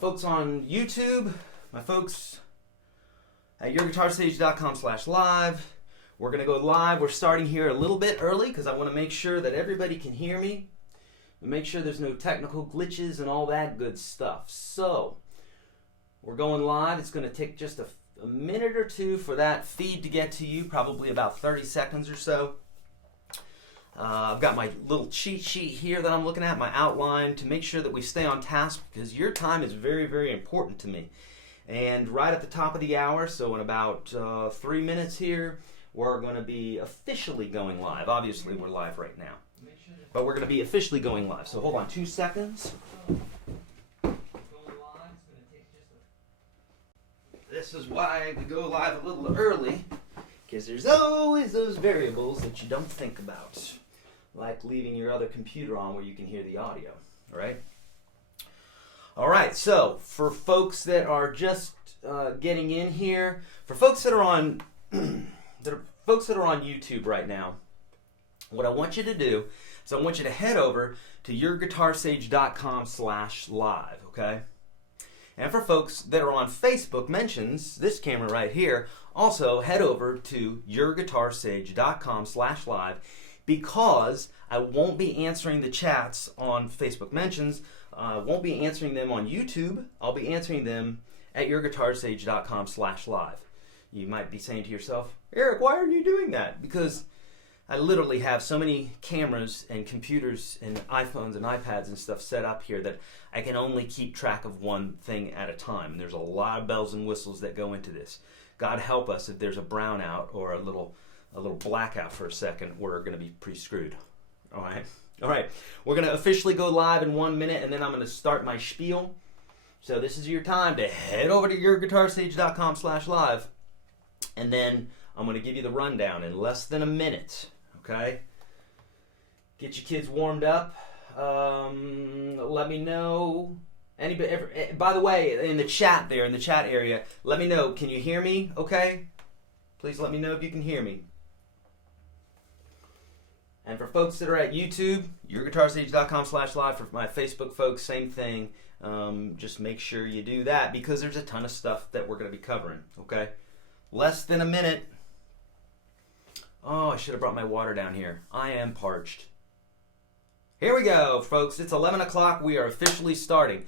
folks on YouTube, my folks at YourGuitarSage.com/live. We're going to go live. We're starting here a little bit early because I want to make sure that everybody can hear me. And make sure there's no technical glitches and all that good stuff. So, we're going live. It's going to take just a minute or two for that feed to get to you, probably about 30 seconds or so. I've got my little cheat sheet here that I'm looking at, my outline, to make sure that we stay on task because your time is very, very important to me. And right at the top of the hour, so in about 3 minutes here, we're going to be officially going live. Obviously, we're live right now. But we're going to be officially going live. So hold on 2 seconds. This is why we go live a little early, because there's always those variables that you don't think about, like leaving your other computer on where you can hear the audio, right? All right, so for folks that are just getting in here, for folks that are on YouTube right now, what I want you to do is I want you to head over to YourGuitarSage.com/live, okay? And for folks that are on Facebook mentions, this camera right here, also head over to YourGuitarSage.com/live because I won't be answering the chats on Facebook mentions. I won't be answering them on YouTube. I'll be answering them at YourGuitarSage.com/live. You might be saying to yourself, Eric, why are you doing that? Because I literally have so many cameras and computers and iPhones and iPads and stuff set up here that I can only keep track of one thing at a time. And there's a lot of bells and whistles that go into this. God help us if there's a brownout or a little blackout for a second, we're going to be pretty screwed. All right. We're going to officially go live in 1 minute, and then I'm going to start my spiel. So this is your time to head over to YourGuitarSage.com/live, and then I'm going to give you the rundown in less than a minute. Okay? Get your kids warmed up. Let me know. Anybody? By the way, in the chat there, in the chat area, let me know. Can you hear me? Okay? Please let me know if you can hear me. And for folks that are at YouTube, YourGuitarSage.com/live. For my Facebook folks, same thing. Just make sure you do that because there's a ton of stuff that we're going to be covering. Okay? Less than a minute. Oh, I should have brought my water down here. I am parched. Here we go, folks. It's 11 o'clock. We are officially starting.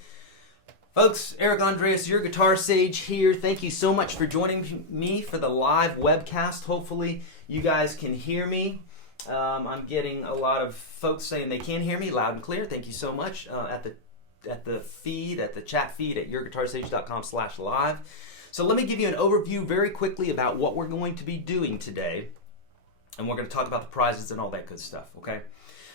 Folks, Eric Andreas, Your Guitar Sage here. Thank you so much for joining me for the live webcast. Hopefully, you guys can hear me. I'm getting a lot of folks saying they can hear me loud and clear. Thank you so much at the chat feed at YourGuitarSage.com/live. So let me give you an overview very quickly about what we're going to be doing today. And we're going to talk about the prizes and all that good stuff, okay?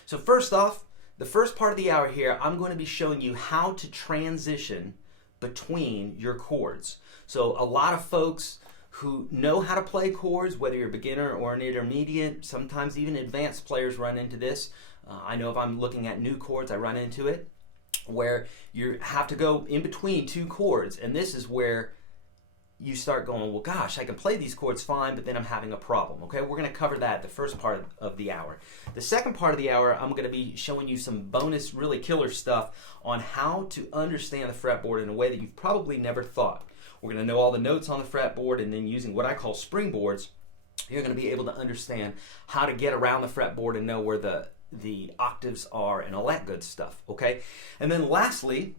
So first off, the first part of the hour here, I'm going to be showing you how to transition between your chords. So a lot of folks who know how to play chords, whether you're a beginner or an intermediate, sometimes even advanced players run into this. I know if I'm looking at new chords, I run into it, where you have to go in between two chords. And this is where you start going, well, gosh, I can play these chords fine, but then I'm having a problem, okay? We're going to cover that the first part of the hour. The second part of the hour, I'm going to be showing you some bonus, really killer stuff on how to understand the fretboard in a way that you've probably never thought. We're going to know all the notes on the fretboard, and then using what I call springboards, you're going to be able to understand how to get around the fretboard and know where the octaves are and all that good stuff, okay? And then lastly,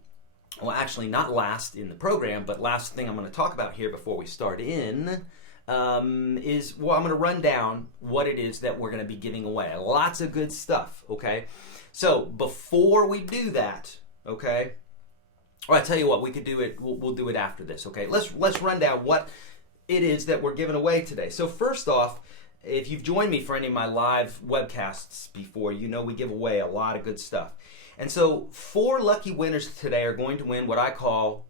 well, actually not last in the program, but last thing I'm going to talk about here before we start in is, I'm going to run down what it is that we're going to be giving away. Lots of good stuff, okay? So before we do that, okay, or I tell you what, we could do it, we'll do it after this, okay? Let's run down what it is that we're giving away today. So first off, if you've joined me for any of my live webcasts before, you know we give away a lot of good stuff. And so 4 lucky winners today are going to win what I call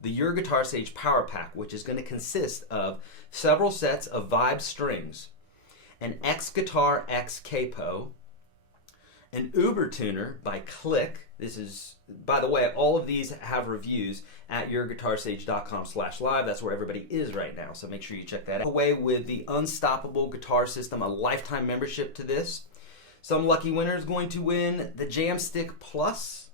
the Your Guitar Sage Power Pack, which is going to consist of several sets of vibe strings, an X Guitar X Capo, an Uber tuner by Click. This is, by the way, all of these have reviews at YourGuitarSage.com/live. That's where everybody is right now, so make sure you check that out. Away with the Unstoppable Guitar System, a lifetime membership to this. Some lucky winner is going to win the Jamstick Plus,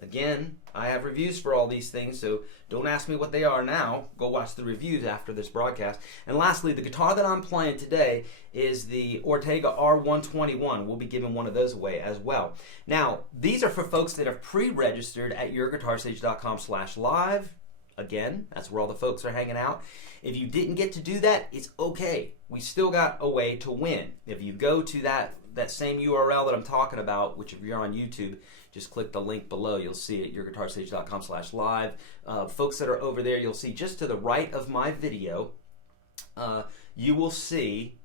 Again, I have reviews for all these things, so don't ask me what they are now. Go watch the reviews after this broadcast. And lastly, the guitar that I'm playing today is the Ortega R121. We'll be giving one of those away as well. Now, these are for folks that have pre-registered at YourGuitarSage.com/live. Again, that's where all the folks are hanging out. If you didn't get to do that, it's okay. We still got a way to win. If you go to that same URL that I'm talking about, which if you're on YouTube, just click the link below. You'll see it, YourGuitarSage.com/live. Folks that are over there, you'll see just to the right of my video, you will see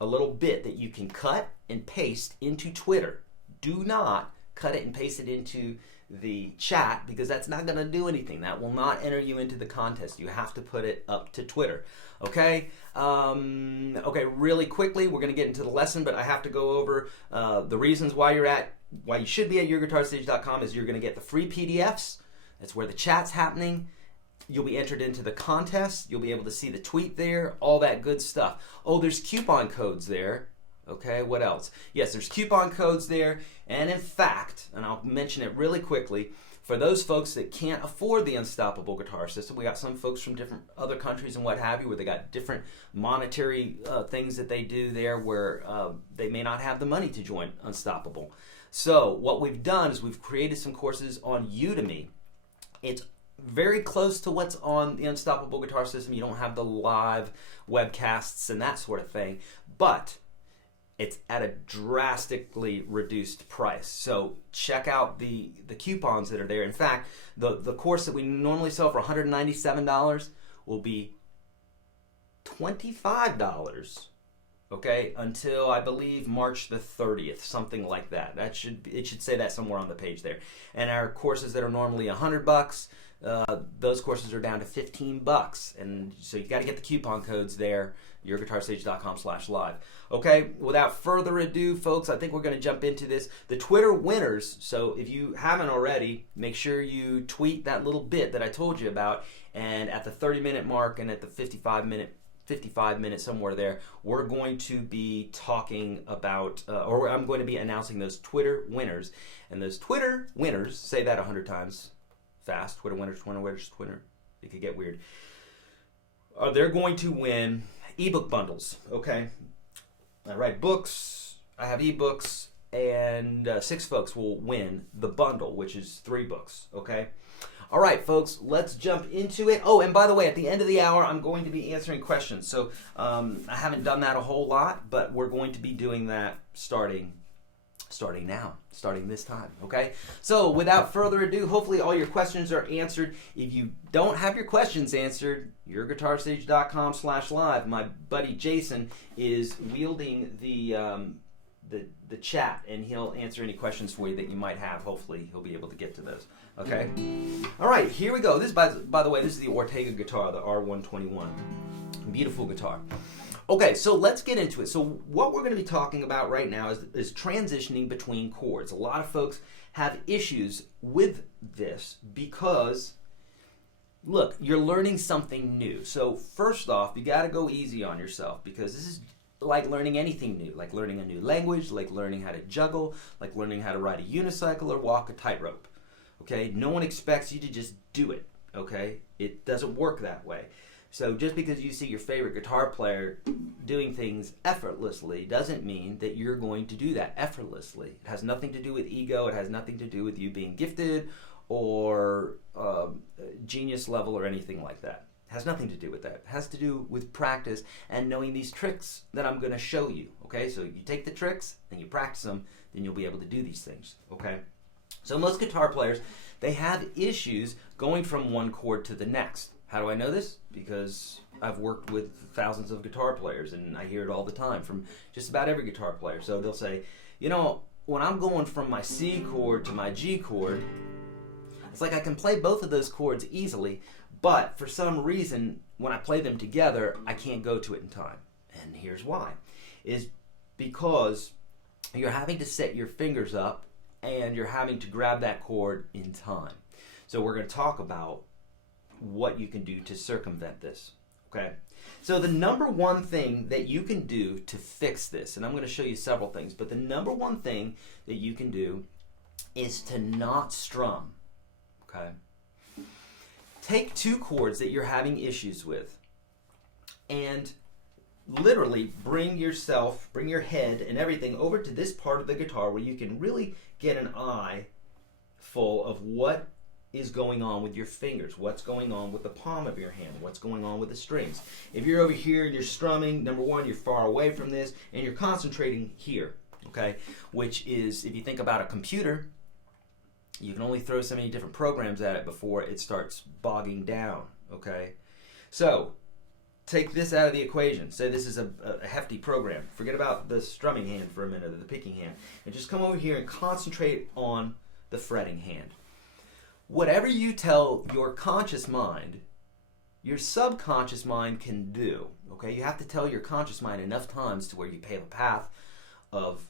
a little bit that you can cut and paste into Twitter. Do not cut it and paste it into the chat, because that's not going to do anything. That will not enter you into the contest. You have to put it up to Twitter. Okay? Okay, really quickly, we're going to get into the lesson, but I have to go over the reasons why you should be at YourGuitarSage.com is you're going to get the free PDFs. That's where the chat's happening. You'll be entered into the contest. You'll be able to see the tweet there, all that good stuff. Oh, there's coupon codes there. Okay, what else? Yes, there's coupon codes there. And in fact, and I'll mention it really quickly, for those folks that can't afford the Unstoppable Guitar System, we got some folks from different other countries and what have you, where they got different monetary things that they do there, where they may not have the money to join Unstoppable. So what we've done is we've created some courses on Udemy. It's very close to what's on the Unstoppable Guitar System. You don't have the live webcasts and that sort of thing, but it's at a drastically reduced price. So check out the coupons that are there. In fact, the course that we normally sell for $197 will be $25, okay, until I believe March the 30th, something like that. It should say that somewhere on the page there. And our courses that are normally $100, those courses are down to $15, and so you got to get the coupon codes there. YourGuitarSage.com/live. Okay, without further ado, folks, I think we're going to jump into this. The Twitter winners, so if you haven't already, make sure you tweet that little bit that I told you about, and at the 30-minute mark and at the 55 minute somewhere there, we're going to be talking about, or I'm going to be announcing those Twitter winners. And those Twitter winners, say that 100 times fast, Twitter winners, Twitter. It could get weird. They're going to win ebook bundles, okay? I write books, I have ebooks, and 6 folks will win the bundle, which is 3 books, okay? All right, folks, let's jump into it. Oh, and by the way, at the end of the hour, I'm going to be answering questions. So I haven't done that a whole lot, but we're going to be doing that starting now, starting this time, okay? So without further ado, hopefully all your questions are answered. If you don't have your questions answered, YourGuitarSage.com/live. My buddy Jason is wielding the chat, and he'll answer any questions for you that you might have. Hopefully he'll be able to get to those, okay? All right, here we go. This, by the way, this is the Ortega guitar, the R121. Beautiful guitar. Okay, so let's get into it. So what we're going to be talking about right now is transitioning between chords. A lot of folks have issues with this because, look, you're learning something new. So first off, you got to go easy on yourself, because this is like learning anything new, like learning a new language, like learning how to juggle, like learning how to ride a unicycle or walk a tightrope. Okay, no one expects you to just do it. Okay, it doesn't work that way. So just because you see your favorite guitar player doing things effortlessly doesn't mean that you're going to do that effortlessly. It has nothing to do with ego. It has nothing to do with you being gifted or genius level or anything like that. It has nothing to do with that. It has to do with practice and knowing these tricks that I'm going to show you. Okay, so you take the tricks and you practice them, then you'll be able to do these things. Okay, so most guitar players, they have issues going from one chord to the next. How do I know this? Because I've worked with thousands of guitar players, and I hear it all the time from just about every guitar player. So they'll say, you know, when I'm going from my C chord to my G chord, it's like I can play both of those chords easily, but for some reason, when I play them together, I can't go to it in time. And here's why. Is because you're having to set your fingers up, and you're having to grab that chord in time. So we're going to talk about what you can do to circumvent this, okay? So the number one thing that you can do to fix this, and I'm going to show you several things, but the number one thing that you can do is to not strum, okay? Take two chords that you're having issues with and literally bring your head and everything over to this part of the guitar where you can really get an eye full of what is going on with your fingers, what's going on with the palm of your hand, what's going on with the strings. If you're over here and you're strumming, number one, you're far away from this and you're concentrating here, okay? Which is, if you think about a computer, you can only throw so many different programs at it before it starts bogging down, okay? So, take this out of the equation. Say this is a hefty program. Forget about the strumming hand for a minute, or the picking hand, and just come over here and concentrate on the fretting hand. Whatever you tell your conscious mind, your subconscious mind can do, okay? You have to tell your conscious mind enough times to where you pave a path of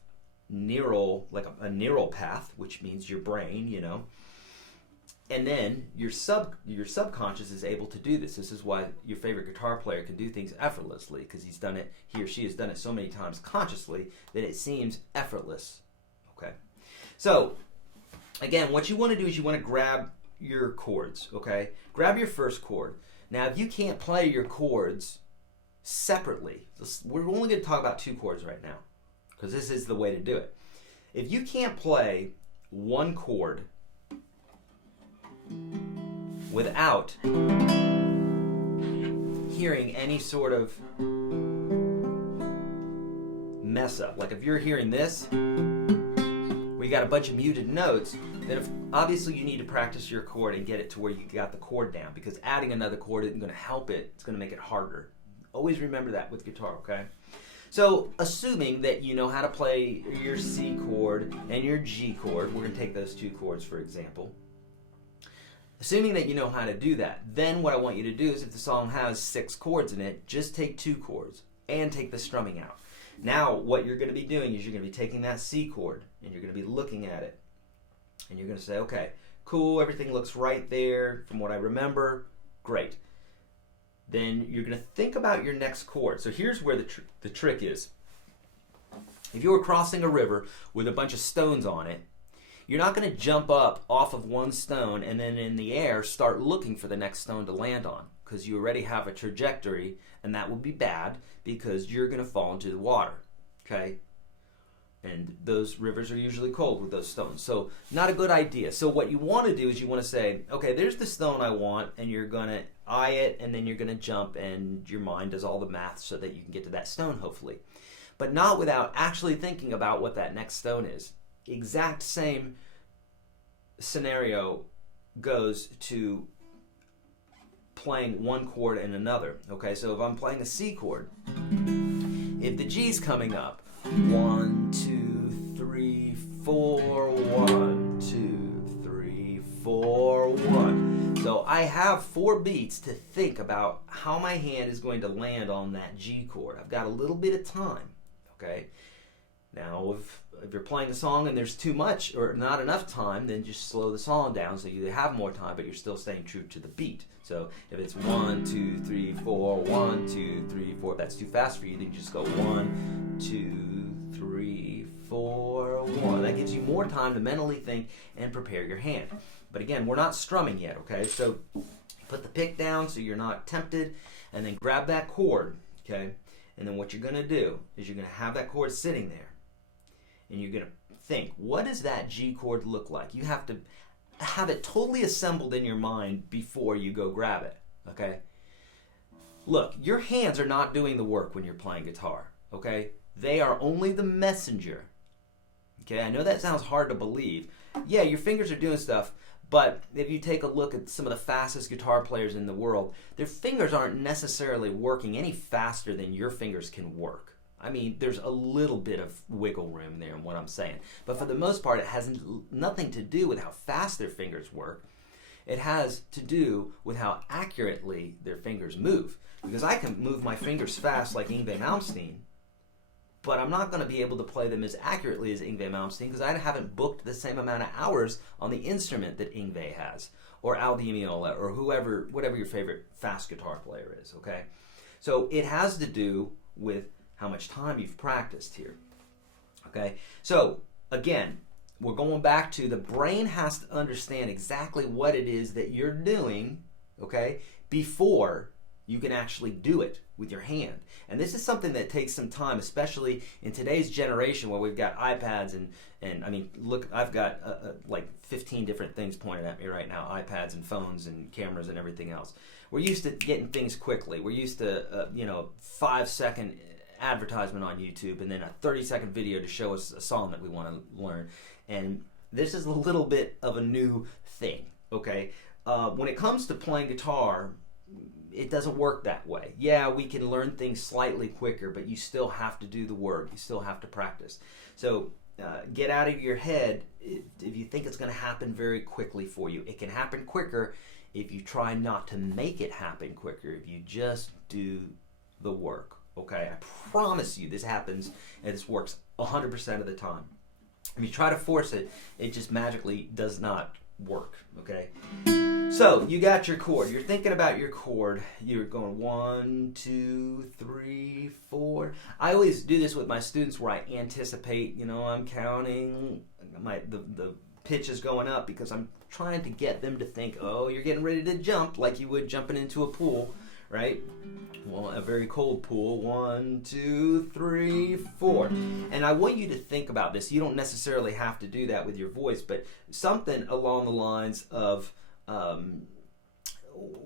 neural, like a neural path, which means your brain, you know, and then your subconscious is able to do this. This is why your favorite guitar player can do things effortlessly, because he or she has done it so many times consciously that it seems effortless, okay? So, again, what you want to do is you want to grab your chords, okay? Grab your first chord. Now, if you can't play your chords separately, we're only going to talk about two chords right now, because this is the way to do it. If you can't play one chord without hearing any sort of mess up, like if you're hearing this, where you got a bunch of muted notes, then obviously you need to practice your chord and get it to where you got the chord down, because adding another chord isn't going to help it. It's going to make it harder. Always remember that with guitar, okay? So, assuming that you know how to play your C chord and your G chord, we're going to take those two chords for example. Assuming that you know how to do that, then what I want you to do is, if the song has 6 chords in it, just take 2 chords and take the strumming out. Now, what you're going to be doing is you're going to be taking that C chord and you're going to be looking at it. And you're going to say, okay, cool, everything looks right there from what I remember. Great. Then you're going to think about your next chord. So here's where the trick is. If you were crossing a river with a bunch of stones on it, you're not going to jump up off of one stone and then in the air start looking for the next stone to land on, because you already have a trajectory, and that would be bad because you're going to fall into the water, okay? And those rivers are usually cold with those stones, so not a good idea. So what you want to do is you want to say, okay, there's the stone I want, and you're going to eye it, and then you're going to jump, and your mind does all the math so that you can get to that stone, hopefully. But not without actually thinking about what that next stone is. Exact same scenario goes to playing one chord and another. Okay, so if I'm playing a C chord, if the G's coming up, 1, 2, 3, 4, 1, 2, 3, 4, 1. So I have 4 beats to think about how my hand is going to land on that G chord. I've got a little bit of time, okay? Now, if you're playing a song and there's too much or not enough time, then just slow the song down so you have more time, but you're still staying true to the beat. So if it's 1, 2, 3, 4, 1, 2, 3, 4, if that's too fast for you, then you just go 1, 2, 3, 4, 1. That gives you more time to mentally think and prepare your hand. But again, we're not strumming yet, okay? So put the pick down so you're not tempted, and then grab that chord, okay? And then what you're going to do is you're going to have that chord sitting there. And you're going to think, what does that G chord look like? You have to have it totally assembled in your mind before you go grab it, okay? Look, your hands are not doing the work when you're playing guitar, okay? They are only the messenger, okay? I know that sounds hard to believe. Yeah, your fingers are doing stuff, but if you take a look at some of the fastest guitar players in the world, their fingers aren't necessarily working any faster than your fingers can work. I mean, there's a little bit of wiggle room there in what I'm saying. But for the most part, it has nothing to do with how fast their fingers work. It has to do with how accurately their fingers move. Because I can move my fingers fast like Yngwie Malmsteen, but I'm not going to be able to play them as accurately as Yngwie Malmsteen because I haven't booked the same amount of hours on the instrument that Yngwie has, or Al Di Meola, or whatever your favorite fast guitar player is, okay? So it has to do with how much time you've practiced here, okay? So, again, we're going back to the brain has to understand exactly what it is that you're doing, okay, before you can actually do it with your hand. And this is something that takes some time, especially in today's generation where we've got iPads and I mean, look, I've got like 15 different things pointed at me right now, iPads and phones and cameras and everything else. We're used to getting things quickly. We're used to, 5-second advertisement on YouTube and then a 30-second video to show us a song that we want to learn. And this is a little bit of a new thing, okay? When it comes to playing guitar, it doesn't work that way. Yeah, we can learn things slightly quicker, but you still have to do the work. You still have to practice. So get out of your head if you think it's going to happen very quickly for you. It can happen quicker if you try not to make it happen quicker, if you just do the work. Okay, I promise you this happens and this works 100% of the time. If you try to force it, it just magically does not work, okay? So, you got your chord. You're thinking about your chord. You're going 1, 2, 3, 4. I always do this with my students where I anticipate, I'm counting, the pitch is going up because I'm trying to get them to think, oh, you're getting ready to jump like you would jumping into a pool, right? Well, a very cold pool. 1, 2, 3, 4. And I want you to think about this. You don't necessarily have to do that with your voice, but something along the lines of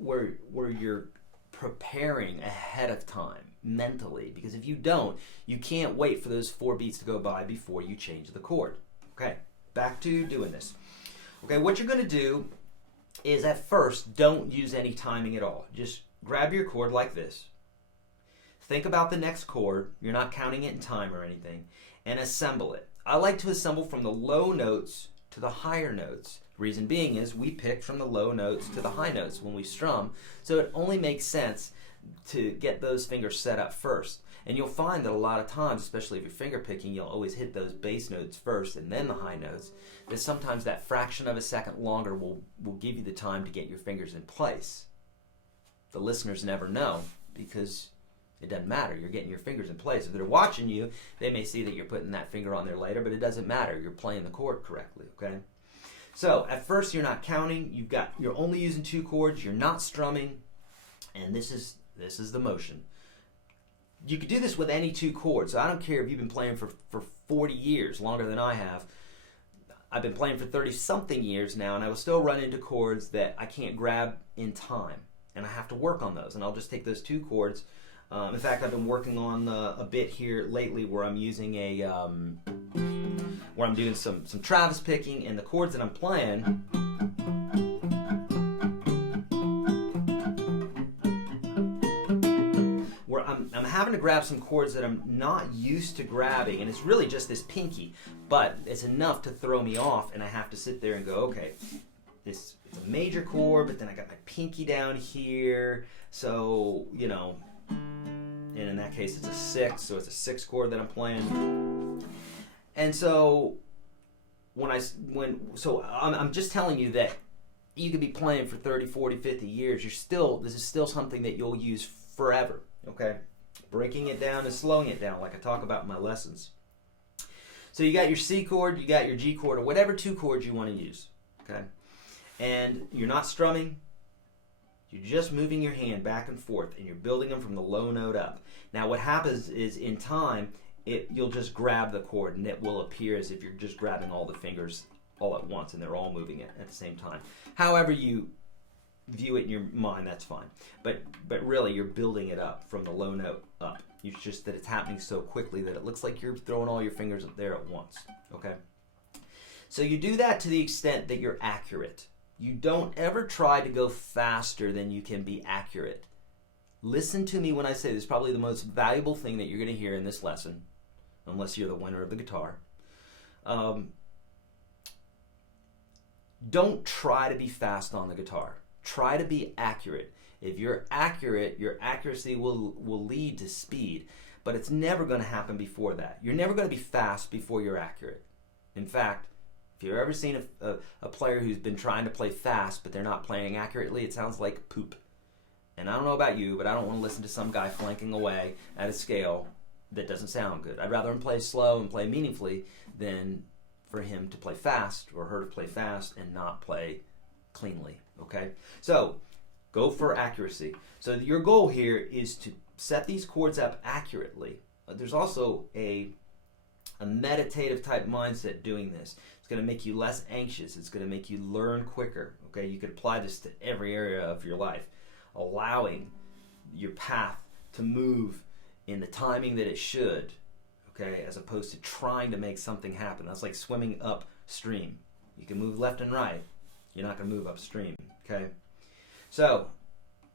where you're preparing ahead of time mentally. Because if you don't, you can't wait for those 4 beats to go by before you change the chord. Okay, back to doing this. Okay, what you're going to do is at first, don't use any timing at all. Just grab your chord like this. Think about the next chord. You're not counting it in time or anything. And assemble it. I like to assemble from the low notes to the higher notes. Reason being is we pick from the low notes to the high notes when we strum. So it only makes sense to get those fingers set up first. And you'll find that a lot of times, especially if you're finger picking, you'll always hit those bass notes first and then the high notes. That sometimes that fraction of a second longer will give you the time to get your fingers in place. The listeners never know because it doesn't matter. You're getting your fingers in place. If they're watching you, they may see that you're putting that finger on there later, but it doesn't matter. You're playing the chord correctly, okay? So at first you're not counting. You're only using 2 chords. You're not strumming, and this is the motion. You could do this with any 2 chords. So I don't care if you've been playing for 40 years, longer than I have. I've been playing for 30-something years now, and I will still run into chords that I can't grab in time, and I have to work on those. And I'll just take those 2 chords. In fact, I've been working on a bit here lately where I'm using where I'm doing some Travis picking, and the chords that I'm playing. Where I'm having to grab some chords that I'm not used to grabbing, and it's really just this pinky, but it's enough to throw me off, and I have to sit there and go, okay, it's a major chord, but then I got my pinky down here, so, and in that case it's a 6, so it's a 6 chord that I'm playing. And so I'm just telling you that you could be playing for 30, 40, 50 years. This is still something that you'll use forever, okay? Breaking it down and slowing it down like I talk about in my lessons. So you got your C chord, you got your G chord, or whatever 2 chords you want to use, okay? And you're not strumming. You're just moving your hand back and forth, and you're building them from the low note up. Now what happens is in time, you'll just grab the chord, and it will appear as if you're just grabbing all the fingers all at once, and they're all moving it at the same time. However you view it in your mind, that's fine. But really, you're building it up from the low note up. It's just that it's happening so quickly that it looks like you're throwing all your fingers up there at once, okay? So you do that to the extent that you're accurate. You don't ever try to go faster than you can be accurate. Listen to me when I say this is probably the most valuable thing that you're going to hear in this lesson, unless you're the winner of the guitar. Don't try to be fast on the guitar. Try to be accurate. If you're accurate, your accuracy will lead to speed, but it's never going to happen before that. You're never going to be fast before you're accurate. In fact, if you've ever seen a player who's been trying to play fast but they're not playing accurately, it sounds like poop. And I don't know about you, but I don't want to listen to some guy flanking away at a scale that doesn't sound good. I'd rather him play slow and play meaningfully than for him to play fast or her to play fast and not play cleanly, okay? So go for accuracy. So your goal here is to set these chords up accurately. There's also a meditative type mindset doing this. It's going to make you less anxious. It's going to make you learn quicker, okay? You could apply this to every area of your life, allowing your path to move in the timing that it should, okay, as opposed to trying to make something happen. That's like swimming upstream. You can move left and right. You're not going to move upstream, okay? So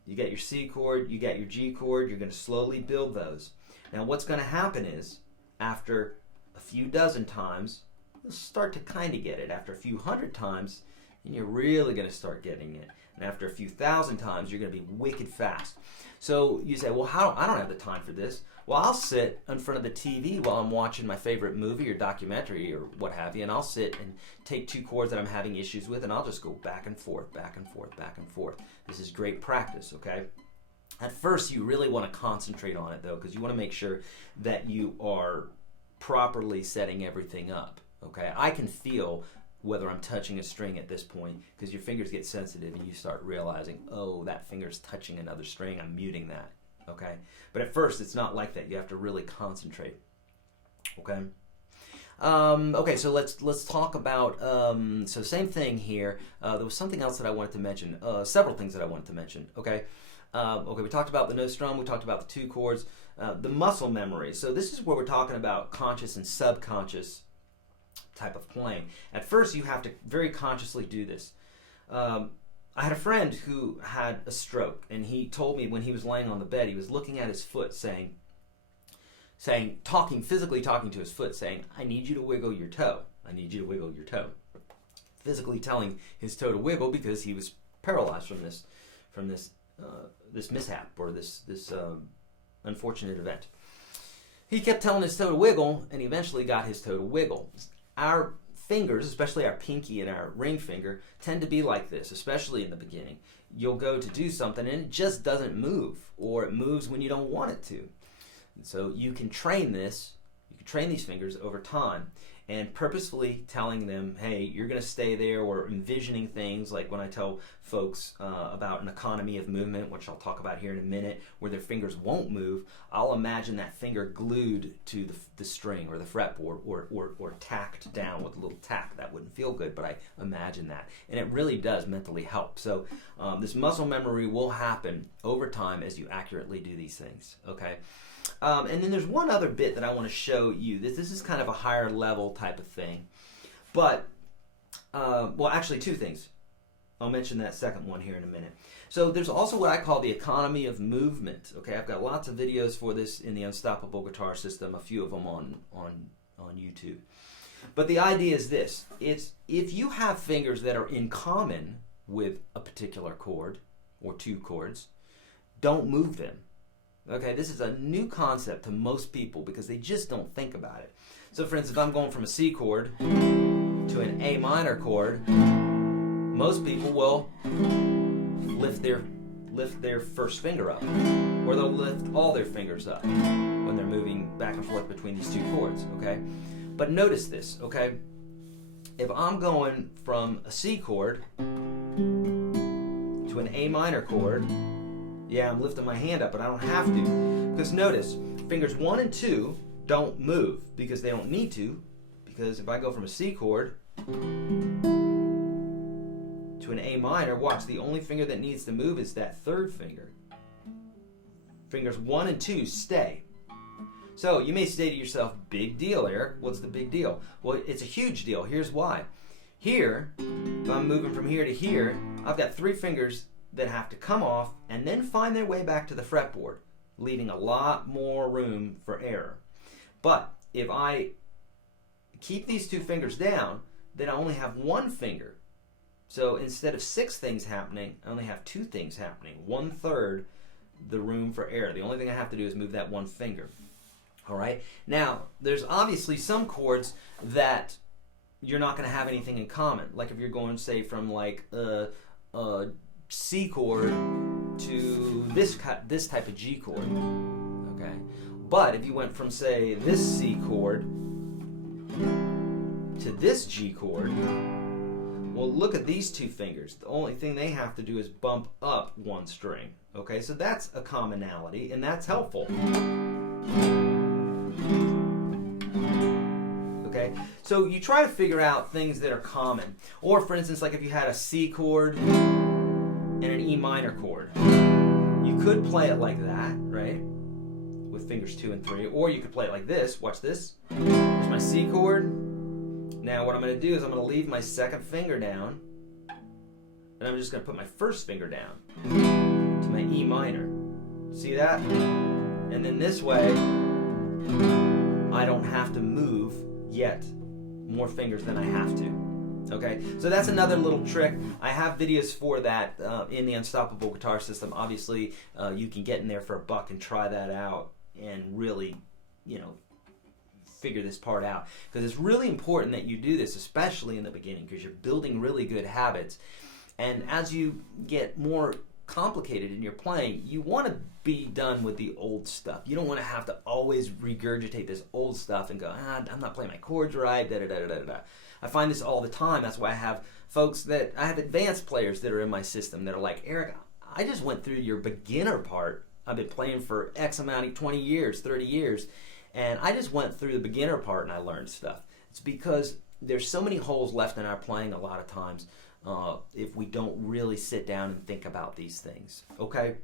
you get your C chord, you get your G chord, you're going to slowly build those. Now what's going to happen is, after a few dozen times, you'll start to kind of get it. After a few hundred times, and you're really going to start getting it. And after a few thousand times, you're going to be wicked fast. So you say, well, I don't have the time for this. Well, I'll sit in front of the TV while I'm watching my favorite movie or documentary or what have you, and I'll sit and take two chords that I'm having issues with, and I'll just go back and forth, back and forth, back and forth. This is great practice, okay? At first, you really want to concentrate on it, though, because you want to make sure that you are properly setting everything up, okay? I can feel whether I'm touching a string at this point, because your fingers get sensitive and you start realizing, oh, that finger's touching another string, I'm muting that, okay? But at first, it's not like that. You have to really concentrate, okay? Okay, so let's talk about, so same thing here. There was something else that I wanted to mention, several things that I wanted to mention, okay? Okay, we talked about the no strum, we talked about the two chords, the muscle memory. So this is where we're talking about conscious and subconscious type of playing. At first, you have to very consciously do this. I had a friend who had a stroke, and he told me when he was laying on the bed, he was looking at his foot, physically talking to his foot, saying, I need you to wiggle your toe. I need you to wiggle your toe. Physically telling his toe to wiggle because he was paralyzed from this mishap or this unfortunate event. He kept telling his toe to wiggle, and he eventually got his toe to wiggle. Our fingers, especially our pinky and our ring finger, tend to be like this, especially in the beginning. You'll go to do something and it just doesn't move, or it moves when you don't want it to. And so you can train this, you can train these fingers over time, and purposefully telling them, hey, you're going to stay there, or envisioning things like when I tell folks about an economy of movement, which I'll talk about here in a minute, where their fingers won't move, I'll imagine that finger glued to the string or the fretboard, or tacked down with a little tack. That wouldn't feel good, but I imagine that. And it really does mentally help. So this muscle memory will happen over time as you accurately do these things, okay? And then there's one other bit that I want to show you. This is kind of a higher level type of thing. But, well, actually two things. I'll mention that second one here in a minute. So there's also what I call the economy of movement. Okay, I've got lots of videos for this in the Unstoppable Guitar System, a few of them on YouTube. But the idea is this. It's if you have fingers that are in common with a particular chord or two chords, don't move them. Okay, this is a new concept to most people because they just don't think about it. So for instance, if I'm going from a C chord to an A minor chord, most people will lift their first finger up, or they'll lift all their fingers up when they're moving back and forth between these two chords, okay? But notice this, okay? If I'm going from a C chord to an A minor chord, yeah, I'm lifting my hand up, but I don't have to. Because notice, fingers 1 and 2 don't move because they don't need to. Because if I go from a C chord to an A minor, watch, the only finger that needs to move is that third finger. Fingers 1 and 2 stay. So you may say to yourself, big deal, Eric. What's the big deal? Well, it's a huge deal. Here's why. Here, if I'm moving from here to here, I've got 3 fingers that have to come off and then find their way back to the fretboard, leaving a lot more room for error. But if I keep these 2 fingers down, then I only have 1 finger. So instead of 6 things happening, I only have 2 things happening. 1/3 the room for error. The only thing I have to do is move that 1 finger. All right. Now, there's obviously some chords that you're not going to have anything in common. Like if you're going, say, from like a C chord to this type of G chord, okay? But if you went from, say, this C chord to this G chord, well, look at these two fingers. The only thing they have to do is bump up one string. Okay, so that's a commonality, and that's helpful. Okay, so you try to figure out things that are common. Or, for instance, like if you had a C chord and an E minor chord, you could play it like that, right? With fingers 2 and 3. Or you could play it like this. Watch this. Here's my C chord. Now what I'm going to do is I'm going to leave my second finger down, and I'm just going to put my first finger down to my E minor. See that? And then this way, I don't have to move yet more fingers than I have to. Okay, so that's another little trick. I have videos for that in the Unstoppable Guitar System. Obviously, you can get in there for $1 and try that out and really, figure this part out, because it's really important that you do this, especially in the beginning, because you're building really good habits. And as you get more complicated in your playing, you want to be done with the old stuff. You don't want to have to always regurgitate this old stuff and go, I'm not playing my chords right, da da da da da. I find this all the time. That's why I have I have advanced players that are in my system that are like, Eric, I just went through your beginner part. I've been playing for X amount, 20 years, 30 years, and I just went through the beginner part and I learned stuff. It's because there's so many holes left in our playing a lot of times if we don't really sit down and think about these things, okay?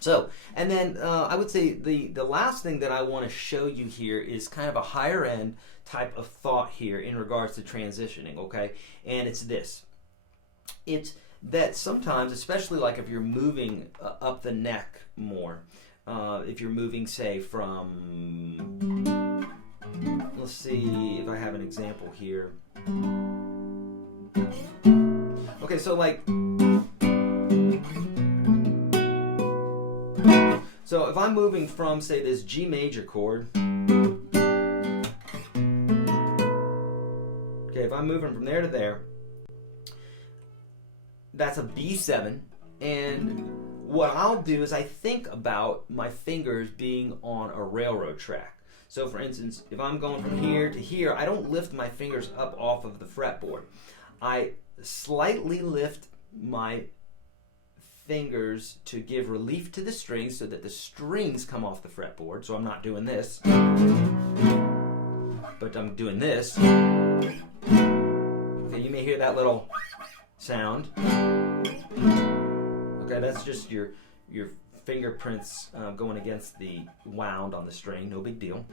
So, and then I would say the last thing that I want to show you here is kind of a higher end type of thought here in regards to transitioning, okay? And it's this. It's that sometimes, especially like if you're moving up the neck more, if you're moving, say, from, let's see if I have an example here. Okay, so like, so if I'm moving from, say, this G major chord, okay, if I'm moving from there to there, that's a B7, and what I'll do is I think about my fingers being on a railroad track. So for instance, if I'm going from here to here, I don't lift my fingers up off of the fretboard. I slightly lift my fingers to give relief to the strings so that the strings come off the fretboard. So I'm not doing this, but I'm doing this. Okay, you may hear that little sound. Okay, that's just your fingerprints going against the wound on the string. No big deal.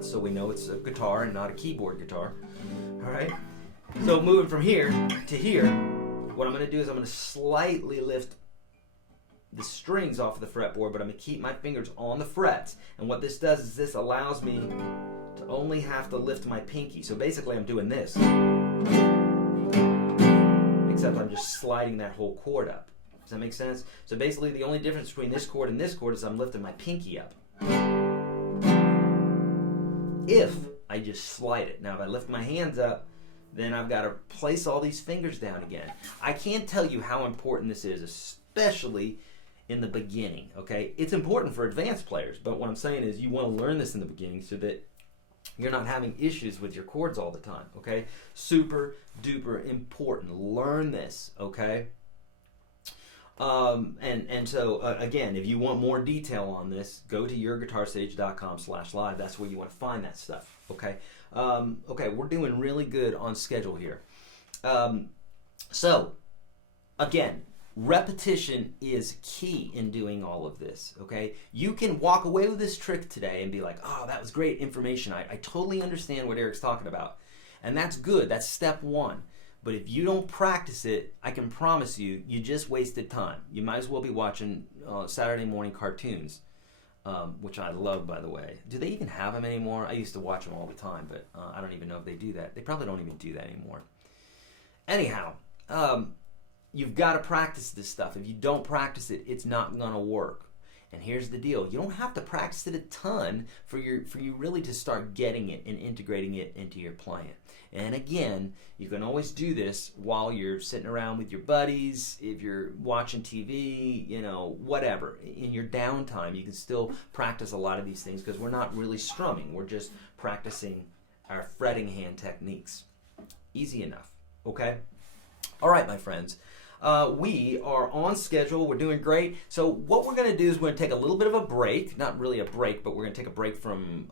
So we know it's a guitar and not a keyboard guitar. All right. So moving from here to here, what I'm going to do is I'm going to slightly lift the strings off of the fretboard, but I'm going to keep my fingers on the frets. And what this does is this allows me to only have to lift my pinky. So basically I'm doing this, except I'm just sliding that whole chord up. Does that make sense? So basically the only difference between this chord and this chord is I'm lifting my pinky up. If I just slide it. Now if I lift my hands up, then I've got to place all these fingers down again. I can't tell you how important this is, especially in the beginning, okay? It's important for advanced players, but what I'm saying is you want to learn this in the beginning so that you're not having issues with your chords all the time, okay? Super duper important. Learn this, okay? So again, if you want more detail on this, go to YourGuitarSage.com/live. That's where you want to find that stuff, okay? Okay, we're doing really good on schedule here. So, again, repetition is key in doing all of this, okay? You can walk away with this trick today and be like, oh, that was great information. I totally understand what Eric's talking about. And that's good. That's step one. But if you don't practice it, I can promise you, you just wasted time. You might as well be watching Saturday morning cartoons. Which I love, by the way. Do they even have them anymore? I used to watch them all the time, but I don't even know if they do that. They probably don't even do that anymore. Anyhow, you've got to practice this stuff. If you don't practice it, it's not going to work. And here's the deal. You don't have to practice it a ton for you really to start getting it and integrating it into your playing. And again, you can always do this while you're sitting around with your buddies, if you're watching TV, whatever. In your downtime, you can still practice a lot of these things because we're not really strumming. We're just practicing our fretting hand techniques. Easy enough, okay? All right, my friends. We are on schedule. We're doing great. So what we're going to do is we're going to take a little bit of a break. Not really a break, but we're going to take a break from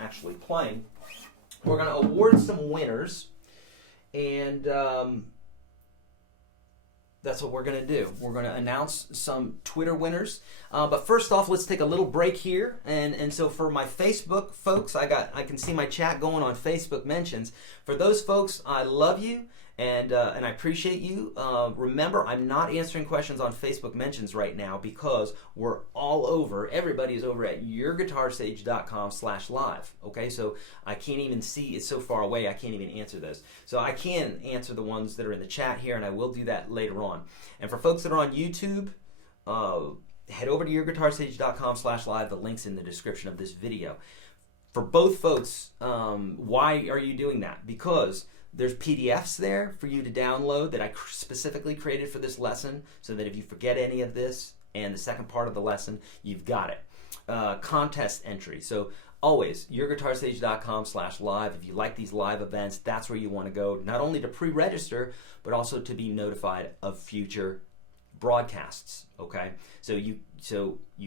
actually playing. We're going to award some winners, and that's what we're going to do. We're going to announce some Twitter winners. But first off, let's take a little break here. And so for my Facebook folks, I can see my chat going on Facebook mentions. For those folks, I love you. And I appreciate you. Remember, I'm not answering questions on Facebook mentions right now because we're all over. Everybody is over at YourGuitarSage.com/live. Okay, so I can't even see. It's so far away, I can't even answer those. So I can answer the ones that are in the chat here, and I will do that later on. And for folks that are on YouTube, head over to YourGuitarSage.com/live. The link's in the description of this video. For both folks, why are you doing that? Because there's PDFs there for you to download that I specifically created for this lesson so that if you forget any of this and the second part of the lesson, you've got it. Contest entry. So always, YourGuitarSage.com/live. If you like these live events, that's where you want to go, not only to pre-register, but also to be notified of future broadcasts, okay? So you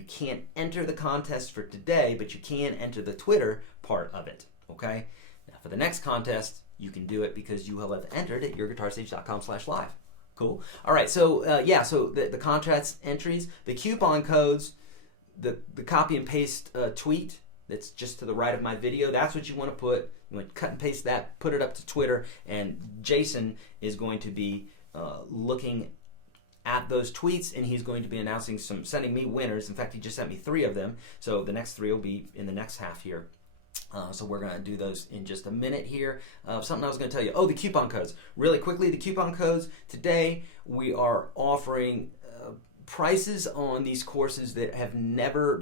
can't enter the contest for today, but you can enter the Twitter part of it, okay? Now for the next contest, you can do it because you will have entered at YourGuitarSage.com/live. Cool. All right. So so the contest entries, the coupon codes, the copy and paste tweet that's just to the right of my video. That's what you want to put. You want to cut and paste that, put it up to Twitter, and Jason is going to be looking at those tweets, and he's going to be sending me winners. In fact, he just sent me 3 of them. So the next 3 will be in the next half here. So we're going to do those in just a minute here. Something I was going to tell you. Oh, the coupon codes. Really quickly, the coupon codes. Today, we are offering prices on these courses that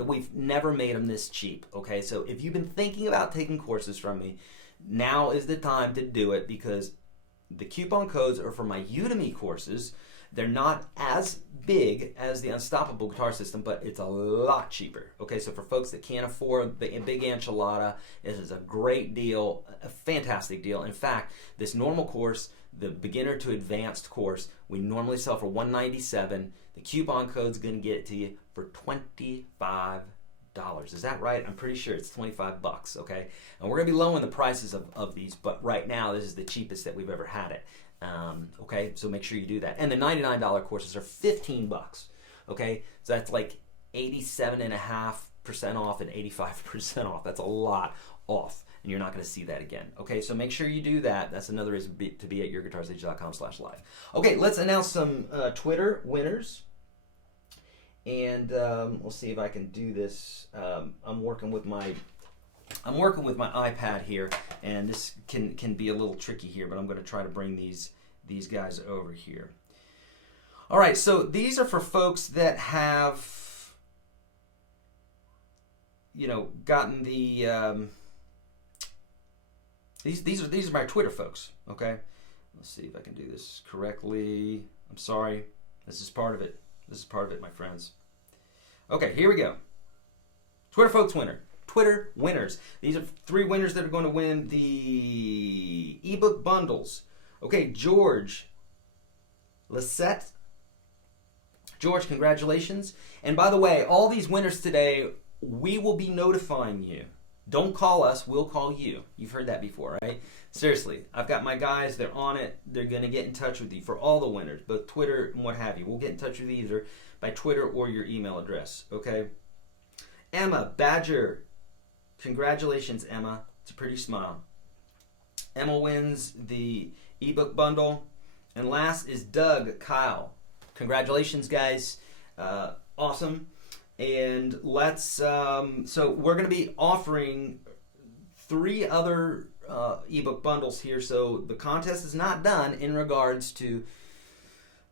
we've never made them this cheap. Okay, so if you've been thinking about taking courses from me, now is the time to do it because the coupon codes are for my Udemy courses. They're not as big as the Unstoppable Guitar System, but it's a lot cheaper. Okay, so for folks that can't afford the big enchilada, this is a great deal, a fantastic deal. In fact, this normal course, the beginner to advanced course, we normally sell for $197. The coupon code's going to get it to you for $25. Is that right? I'm pretty sure it's $25, okay? And we're going to be lowering the prices of these, but right now this is the cheapest that we've ever had it. Okay, so make sure you do that. And the $99 courses are $15. Okay, so that's like 87.5% off and 85% off. That's a lot off, and you're not going to see that again. Okay, so make sure you do that. That's another reason to be at YourGuitarSage.com/live. Okay, let's announce some Twitter winners, and we'll see if I can do this. I'm working with my iPad here, and this can be a little tricky here, but I'm going to try to bring these guys over here. All right, so these are for folks that have, gotten the these are my Twitter folks. Okay, let's see if I can do this correctly. I'm sorry, this is part of it. This is part of it, my friends. Okay, here we go. Twitter folks winner. Twitter winners. These are 3 winners that are going to win the ebook bundles. Okay, George Lisette. George, congratulations. And by the way, all these winners today, we will be notifying you. Don't call us, we'll call you. You've heard that before, right? Seriously, I've got my guys, they're on it. They're going to get in touch with you for all the winners, both Twitter and what have you. We'll get in touch with you either by Twitter or your email address, okay? Emma Badger. Congratulations, Emma. It's a pretty smile. Emma wins the ebook bundle. And last is Doug Kyle. Congratulations, guys. Awesome. And let's, so we're going to be offering 3 other ebook bundles here. So the contest is not done in regards to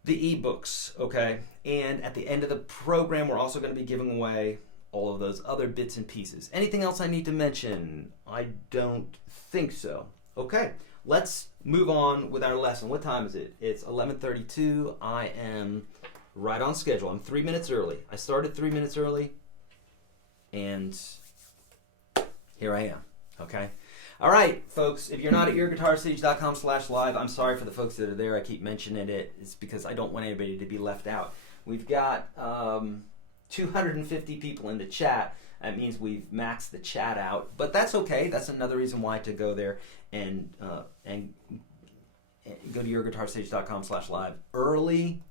the ebooks, okay? And at the end of the program, we're also going to be giving away all of those other bits and pieces. Anything else I need to mention? I don't think so. Okay, let's move on with our lesson. What time is it? It's 11:32. I am right on schedule. I'm 3 minutes early. I started 3 minutes early, and here I am. Okay. All right, folks, if you're not at YourGuitarSage.com/live, I'm sorry for the folks that are there. I keep mentioning it. It's because I don't want anybody to be left out. We've got 250 people in the chat. That means we've maxed the chat out, but that's okay. That's another reason why to go there and go to YourGuitarSage.com/live early.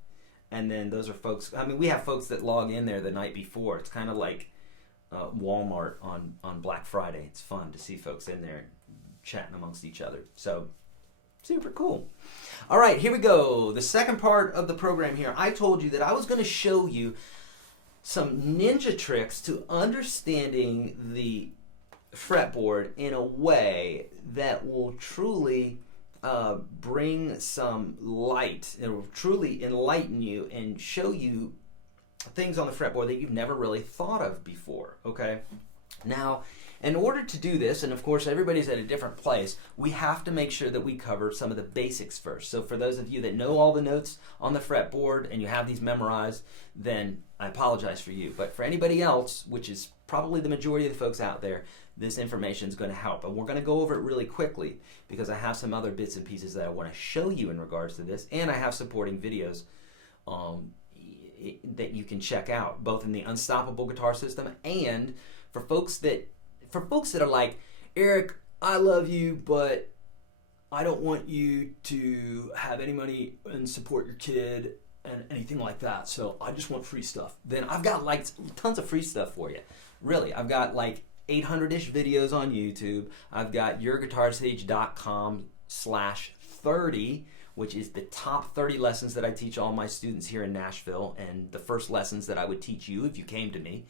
And then those are folks, I mean, we have folks that log in there the night before. It's kind of like Walmart on Black Friday. It's fun to see folks in there chatting amongst each other. So, super cool. All right, here we go. The second part of the program here. I told you that I was going to show you some ninja tricks to understanding the fretboard in a way that will truly bring some light. It will truly enlighten you and show you things on the fretboard that you've never really thought of before, okay? Now, in order to do this, and of course everybody's at a different place, we have to make sure that we cover some of the basics first. So for those of you that know all the notes on the fretboard and you have these memorized, then I apologize for you. But for anybody else, which is probably the majority of the folks out there, this information is going to help. And we're going to go over it really quickly because I have some other bits and pieces that I want to show you in regards to this, and I have supporting videos that you can check out, both in the Unstoppable Guitar System and for folks that are like, Eric, I love you, but I don't want you to have any money and support your kid and anything like that, so I just want free stuff. Then I've got like tons of free stuff for you. Really, I've got like 800-ish videos on YouTube. I've got YourGuitarSage.com/30, which is the top 30 lessons that I teach all my students here in Nashville, and the first lessons that I would teach you if you came to me.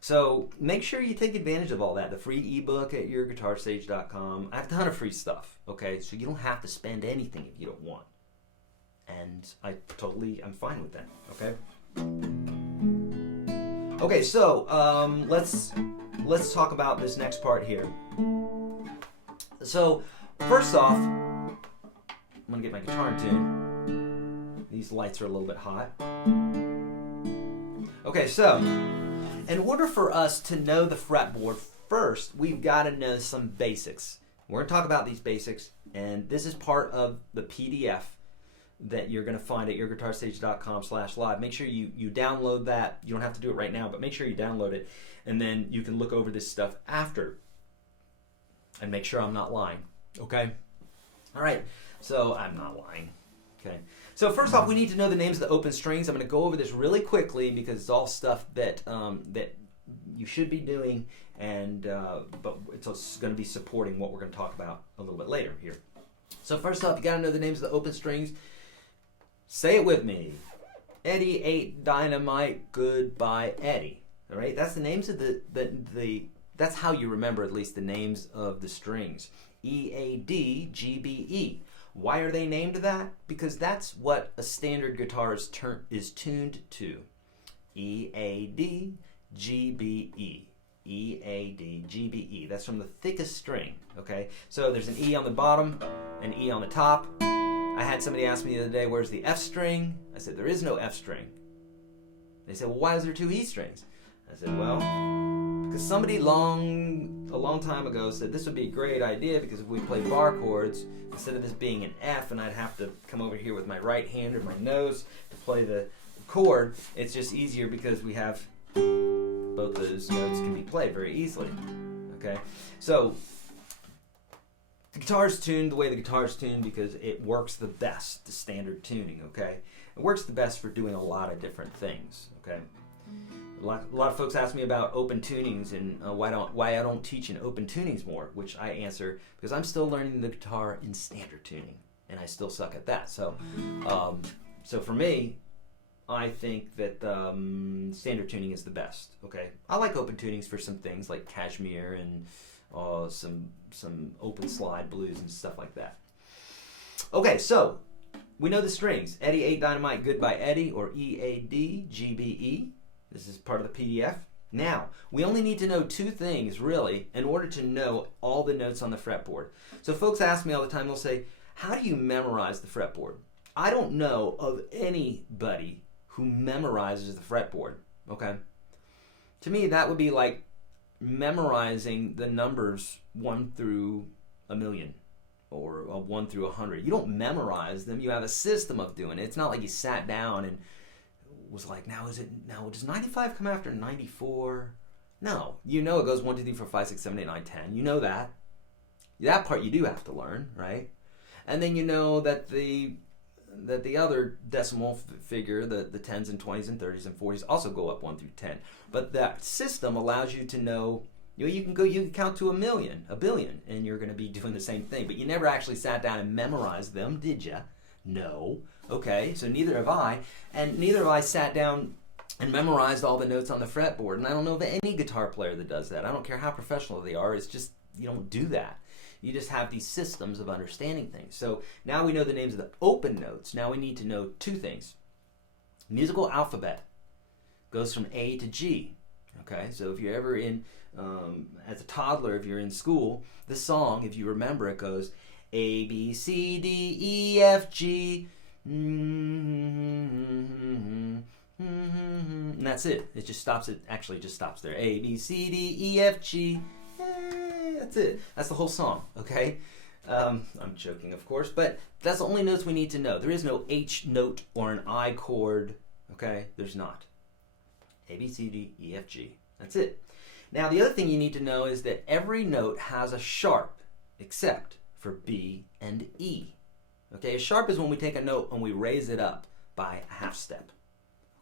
So make sure you take advantage of all that. The free ebook at YourGuitarSage.com. I have a ton of free stuff, okay? So you don't have to spend anything if you don't want. And I'm fine with that, okay? Okay, so let's talk about this next part here. So first off, I'm gonna get my guitar in tune. These lights are a little bit hot. Okay, so in order for us to know the fretboard, first we've got to know some basics. We're gonna talk about these basics, and this is part of the PDF that you're going to find at YourGuitarSage.com/live. Make sure you download that. You don't have to do it right now, but make sure you download it, and then you can look over this stuff after and make sure I'm not lying, okay? All right, so I'm not lying, okay? So first off, we need to know the names of the open strings. I'm going to go over this really quickly because it's all stuff that that you should be doing, and but it's going to be supporting what we're going to talk about a little bit later here. So first off, you got to know the names of the open strings. Say it with me. Eddie ate dynamite, goodbye Eddie. All right, that's the names of the that's how you remember at least the names of the strings. E, A, D, G, B, E. Why are they named that? Because that's what a standard guitar is tuned to. E, A, D, G, B, E. E, A, D, G, B, E. That's from the thickest string, okay? So there's an E on the bottom, an E on the top. I had somebody ask me the other day, where's the F string? I said, there is no F string. They said, well, why is there two E strings? I said, well, because somebody a long time ago said this would be a great idea because if we play bar chords, instead of this being an F and I'd have to come over here with my right hand or my nose to play the chord, it's just easier because we have both those notes can be played very easily, okay? So the guitar's tuned the way the guitar's tuned because it works the best, the standard tuning, okay? It works the best for doing a lot of different things, okay? A lot of folks ask me about open tunings and why I don't teach in open tunings more, which I answer because I'm still learning the guitar in standard tuning, and I still suck at that. So, so for me, I think that standard tuning is the best. Okay, I like open tunings for some things like Cashmere and some open slide blues and stuff like that. Okay, so we know the strings. Eddie ate dynamite, goodbye Eddie, or E A D G B E. This is part of the PDF. Now, we only need to know two things, really, in order to know all the notes on the fretboard. So folks ask me all the time, they'll say, how do you memorize the fretboard? I don't know of anybody who memorizes the fretboard, okay? To me, that would be like memorizing the numbers 1 through a million or a 1 through 100. You don't memorize them. You have a system of doing it. It's not like you sat down and was like, now does 95 come after 94? No. You know it goes 1, 2, 3, 4, 5, 6, 7, 8, 9, 10. You know that. That part you do have to learn, right? And then you know that the other decimal figure, the 10s and 20s and 30s and 40s also go up 1 through 10. But that system allows you to know, you can count to a million, a billion, and you're going to be doing the same thing. But you never actually sat down and memorized them, did you? No. Okay, so neither have I. And neither have I sat down and memorized all the notes on the fretboard. And I don't know of any guitar player that does that. I don't care how professional they are. It's just, you don't do that. You just have these systems of understanding things. So now we know the names of the open notes. Now we need to know 2 things. Musical alphabet goes from A to G. Okay, so if you're ever in, as a toddler, if you're in school, the song, if you remember it, goes A, B, C, D, E, F, G, and that's it. It just stops. It actually just stops there. A, B, C, D, E, F, G. That's it. That's the whole song, okay? I'm joking, of course, but that's the only notes we need to know. There is no H note or an I chord, okay? There's not. A, B, C, D, E, F, G. That's it. Now, the other thing you need to know is that every note has a sharp, except for B and E. Okay, a sharp is when we take a note and we raise it up by a half step,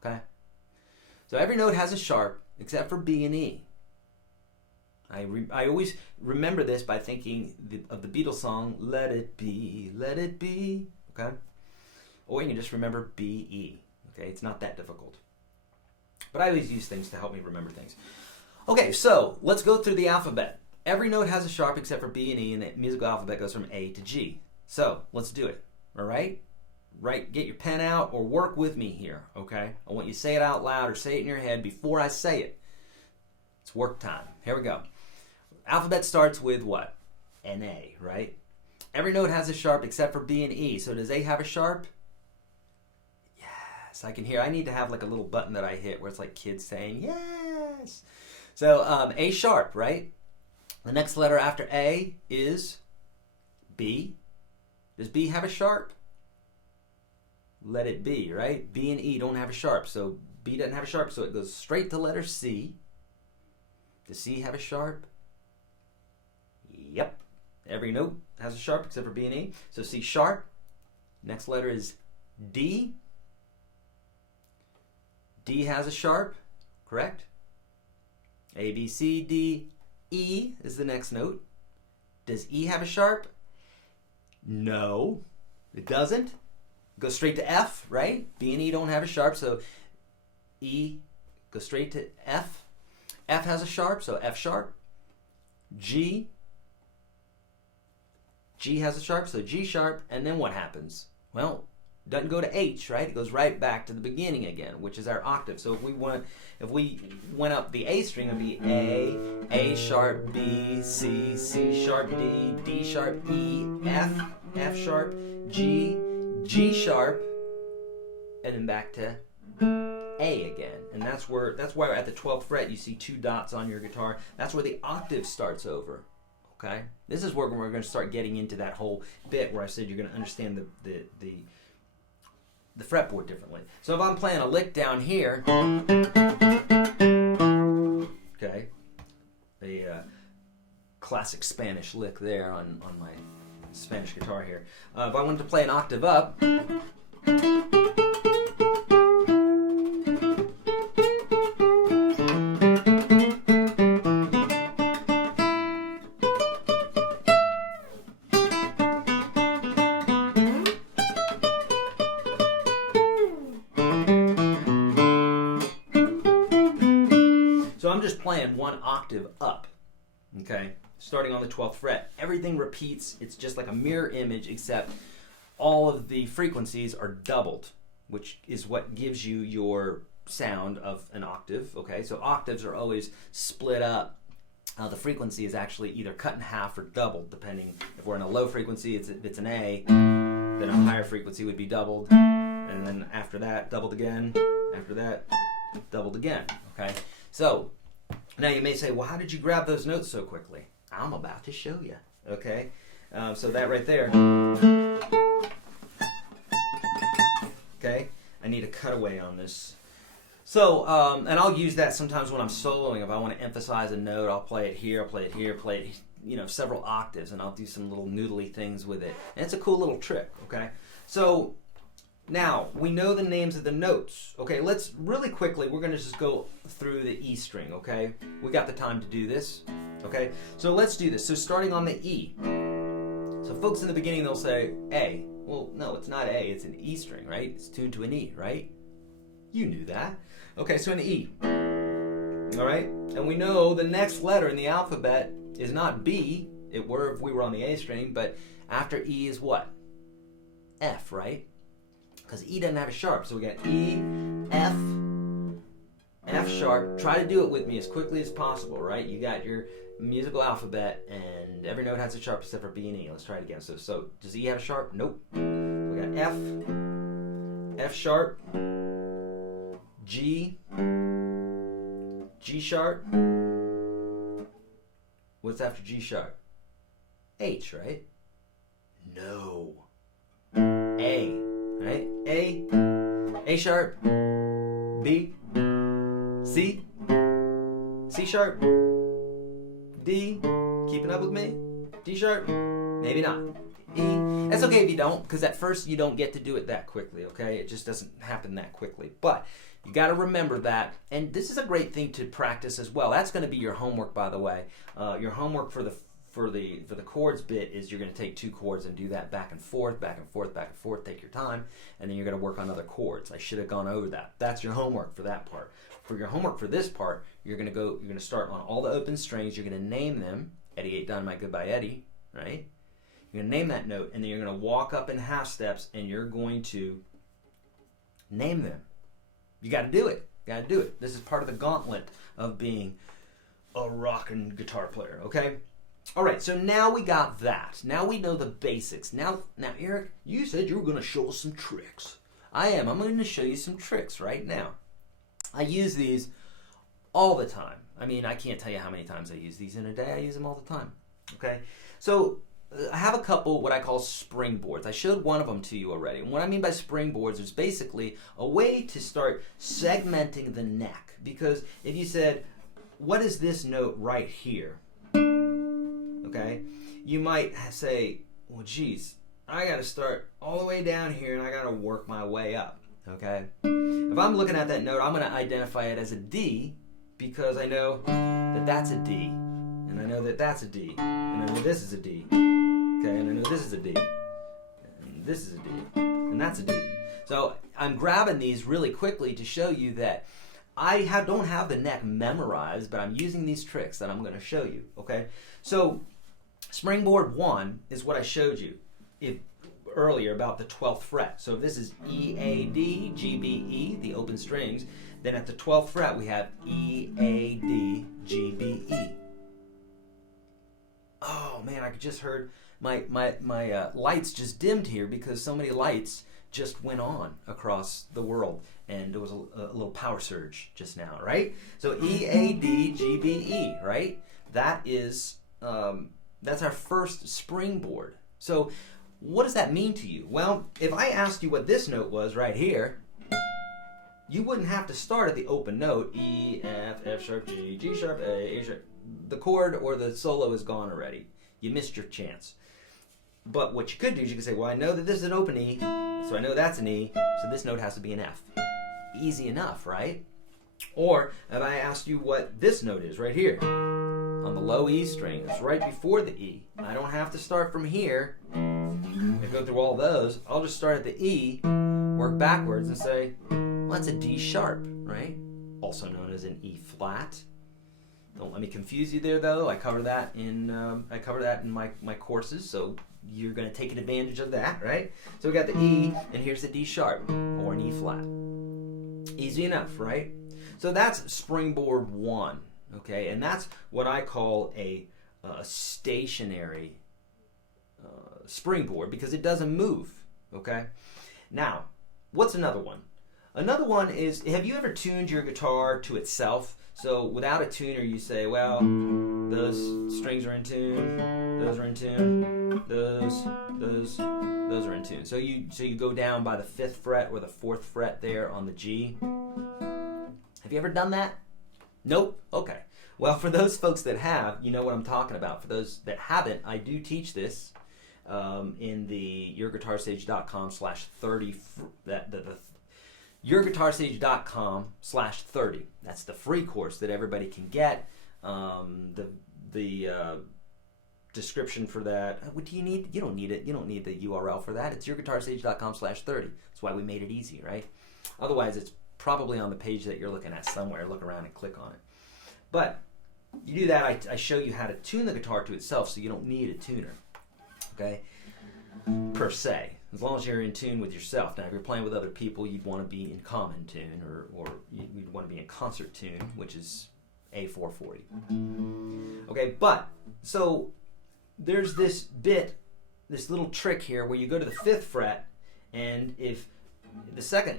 okay? So every note has a sharp, except for B and E. I always remember this by thinking of the Beatles song, Let It Be, okay? Or you can just remember B, E, okay? It's not that difficult. But I always use things to help me remember things. Okay, so let's go through the alphabet. Every note has a sharp except for B and E, and the musical alphabet goes from A to G. So let's do it, all right? Get your pen out or work with me here, okay? I want you to say it out loud or say it in your head before I say it. It's work time. Here we go. Alphabet starts with what? An A, right? Every note has a sharp except for B and E. So does A have a sharp? Yes, I can hear. I need to have like a little button that I hit where it's like kids saying yes. So A sharp, right? The next letter after A is B. Does B have a sharp? Let it be, right? B and E don't have a sharp. So B doesn't have a sharp, so it goes straight to letter C. Does C have a sharp? Yep. Every note has a sharp except for B and E. So C sharp. Next letter is D. D has a sharp, correct? A, B, C, D, E is the next note. Does E have a sharp? No, it doesn't. Goes straight to F, right? B and E don't have a sharp, so E goes straight to F. F has a sharp, so F sharp. G has a sharp, so G sharp, and then what happens? Well, it doesn't go to H, right? It goes right back to the beginning again, which is our octave. So if we went up the A string, it would be A sharp, B, C, C sharp, D, D sharp, E, F, F sharp, G, G sharp, and then back to A again. And that's why at the 12th fret you see 2 dots on your guitar. That's where the octave starts over. Okay? This is where we're going to start getting into that whole bit where I said you're going to understand the fretboard differently. So if I'm playing a lick down here, okay, a classic Spanish lick there on my Spanish guitar here. If I wanted to play an octave up, so I'm just playing 1 octave up, okay? Starting on the 12th fret. Everything repeats. It's just like a mirror image, except all of the frequencies are doubled, which is what gives you your sound of an octave, okay? So octaves are always split up. The frequency is actually either cut in half or doubled, depending. If we're in a low frequency, it's an A, then a higher frequency would be doubled, and then after that, doubled again, after that, doubled again, okay? So now you may say, well, how did you grab those notes so quickly? I'm about to show you, okay? So that right there. Okay, I need a cutaway on this. So, and I'll use that sometimes when I'm soloing. If I want to emphasize a note, I'll play it here, I'll play it here, play it, you know, several octaves, and I'll do some little noodly things with it. And it's a cool little trick, okay? So, now, we know the names of the notes. Okay, let's really quickly, we're going to just go through the E string, okay? We got the time to do this, okay? So let's do this. So starting on the E. So folks in the beginning, they'll say A. Well, no, it's not A, it's an E string, right? It's tuned to an E, right? You knew that. Okay, so an E. All right? And we know the next letter in the alphabet is not B. It were if we were on the A string, but after E is what? F, right? Because E doesn't have a sharp. So we got E, F, F sharp. Try to do it with me as quickly as possible, right? You got your musical alphabet, and every note has a sharp except for B and E. Let's try it again. So does E have a sharp? Nope. We got F, F sharp, G, G sharp. What's after G sharp? H, right? No. A, right? A sharp, B, C, C sharp, D, keeping up with me? D sharp, maybe not. E, that's okay if you don't, because at first you don't get to do it that quickly, okay? It just doesn't happen that quickly. But you got to remember that, and this is a great thing to practice as well. That's going to be your homework, by the way. Your homework for the chords bit is you're going to take two chords and do that back and forth, back and forth, back and forth. Take your time, and then you're going to work on other chords. I should have gone over that. That's your homework for that part. For your homework for this part, you're going to start on all the open strings. You're going to name them. Eddie Ain't Dynamite Goodbye Eddie, right? You're going to name that note, and then you're going to walk up in half steps, and you're going to name them. You got to do it. You got to do it. This is part of the gauntlet of being a rockin' guitar player, okay? All right, so now we got that. Now we know the basics. Now, Eric, you said you were going to show us some tricks. I am. I'm going to show you some tricks right now. I use these all the time. I mean, I can't tell you how many times I use these in a day. I use them all the time, okay? So I have a couple what I call springboards. I showed one of them to you already. And what I mean by springboards is basically a way to start segmenting the neck. Because if you said, what is this note right here? Okay, you might say, well, geez, I got to start all the way down here and I got to work my way up. Okay, if I'm looking at that note, I'm going to identify it as a D because I know that that's a D, and I know that that's a D, and I know this is a D. Okay, and I know this is a D, and this is a D, and that's a D. So I'm grabbing these really quickly to show you that I don't have the neck memorized, but I'm using these tricks that I'm going to show you. Okay, so springboard 1 is what I showed you earlier about the 12th fret. So if this is E, A, D, G, B, E, the open strings, then at the 12th fret we have E, A, D, G, B, E. Oh man, I just heard my lights just dimmed here because so many lights just went on across the world, and there was a little power surge just now, right? So E, A, D, G, B, E, right? That is that's our first springboard. So what does that mean to you? Well, if I asked you what this note was right here, you wouldn't have to start at the open note, E, F, F sharp, G, G sharp, A sharp. The chord or the solo is gone already. You missed your chance. But what you could do is you could say, well, I know that this is an open E, so I know that's an E, so this note has to be an F. Easy enough, right? Or if I asked you what this note is right here, on the low E string, it's right before the E. I don't have to start from here and go through all those. I'll just start at the E, work backwards and say, well, that's a D sharp, right? Also known as an E flat. Don't let me confuse you there, though. I cover that in my courses, so you're going to take advantage of that, right? So we got the E, and here's the D sharp or an E flat. Easy enough, right? So that's springboard 1, okay? And that's what I call a stationary springboard because it doesn't move, okay? Now, what's another one? Another one is, have you ever tuned your guitar to itself? So without a tuner, you say, well, Those strings are in tune. Those are in tune. Those are in tune. So you go down by the 5th fret or the 4th fret there on the G. Have you ever done that? Nope? Okay. Well, for those folks that have, you know what I'm talking about. For those that haven't, I do teach this in the YourGuitarSage.com/30. YourGuitarSage.com/30. That's the free course that everybody can get. The description for that. What do you need? You don't need it. You don't need the URL for that. It's YourGuitarSage.com/30. That's why we made it easy, right? Otherwise, it's probably on the page that you're looking at somewhere. Look around and click on it. But you do that, I show you how to tune the guitar to itself, so you don't need a tuner, okay, per se, as long as you're in tune with yourself. Now, if you're playing with other people, you'd want to be in common tune, or you'd want to be in concert tune, which is A440. Okay, but, so, there's this little trick here where you go to the 5th fret, and if this is an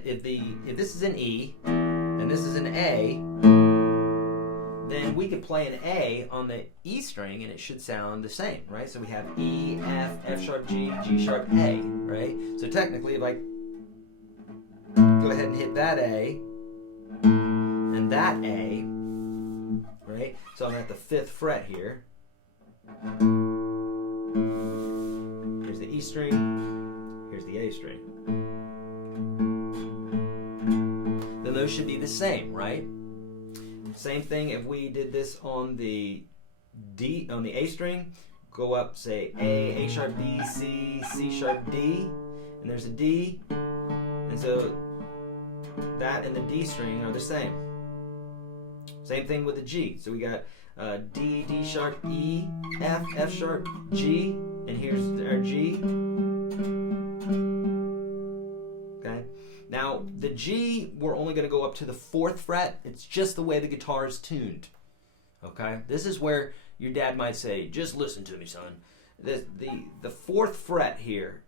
E, and this is an A, then we could play an A on the E string and it should sound the same, right? So we have E, F, F sharp G, G sharp A, right? So technically if I go ahead and hit that A and that A, right? So I'm at the 5th fret here. Here's the E string, here's the A string. Then those should be the same, right? Same thing if we did this on the A string, go up, say A sharp B, C, C sharp D, and there's a D, and so that and the D string are the same. Same thing with the G. So we got D, D sharp, E, F, F sharp, G, and here's our G. Okay. Now, the G, we're only going to go up to the 4th fret. It's just the way the guitar is tuned. Okay? This is where your dad might say, just listen to me, son. The 4th fret here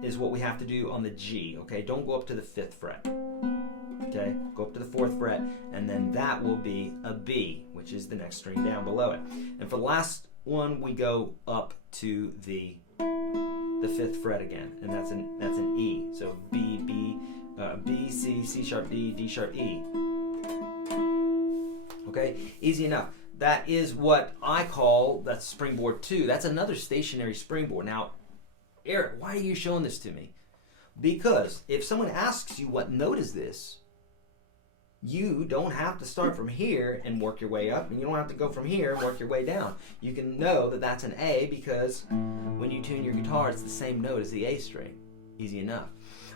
is what we have to do on the G. Okay? Don't go up to the 5th fret. Okay? Go up to the 4th fret, and then that will be a B, which is the next string down below it. And for the last one, we go up to the 5th fret again, and that's an E. So B, C, C sharp D, D sharp E. Okay, easy enough. That is what I call, that's springboard 2. That's another stationary springboard. Now, Eric, why are you showing this to me? Because if someone asks you what note is this, you don't have to start from here and work your way up, and you don't have to go from here and work your way down. You can know that that's an A because when you tune your guitar, it's the same note as the A string. Easy enough.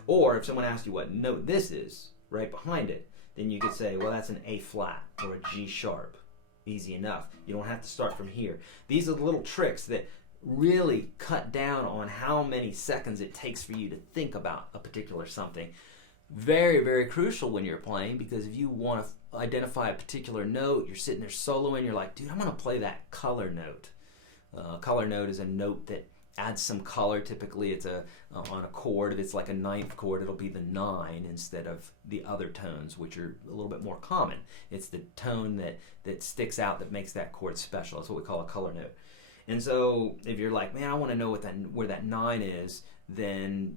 Or if someone asks you what note this is, right behind it, then you could say, well, that's an A flat or a G sharp. Easy enough. You don't have to start from here. These are the little tricks that really cut down on how many seconds it takes for you to think about a particular something. Very, very crucial when you're playing, because if you want to identify a particular note, you're sitting there soloing, you're like, dude, I'm going to play that color note. Color note is a note that adds some color. Typically it's on a chord. If it's like a 9th chord, it'll be the 9 instead of the other tones, which are a little bit more common. It's the tone that sticks out that makes that chord special. That's what we call a color note. And so if you're like, man, I want to know where that 9 is, then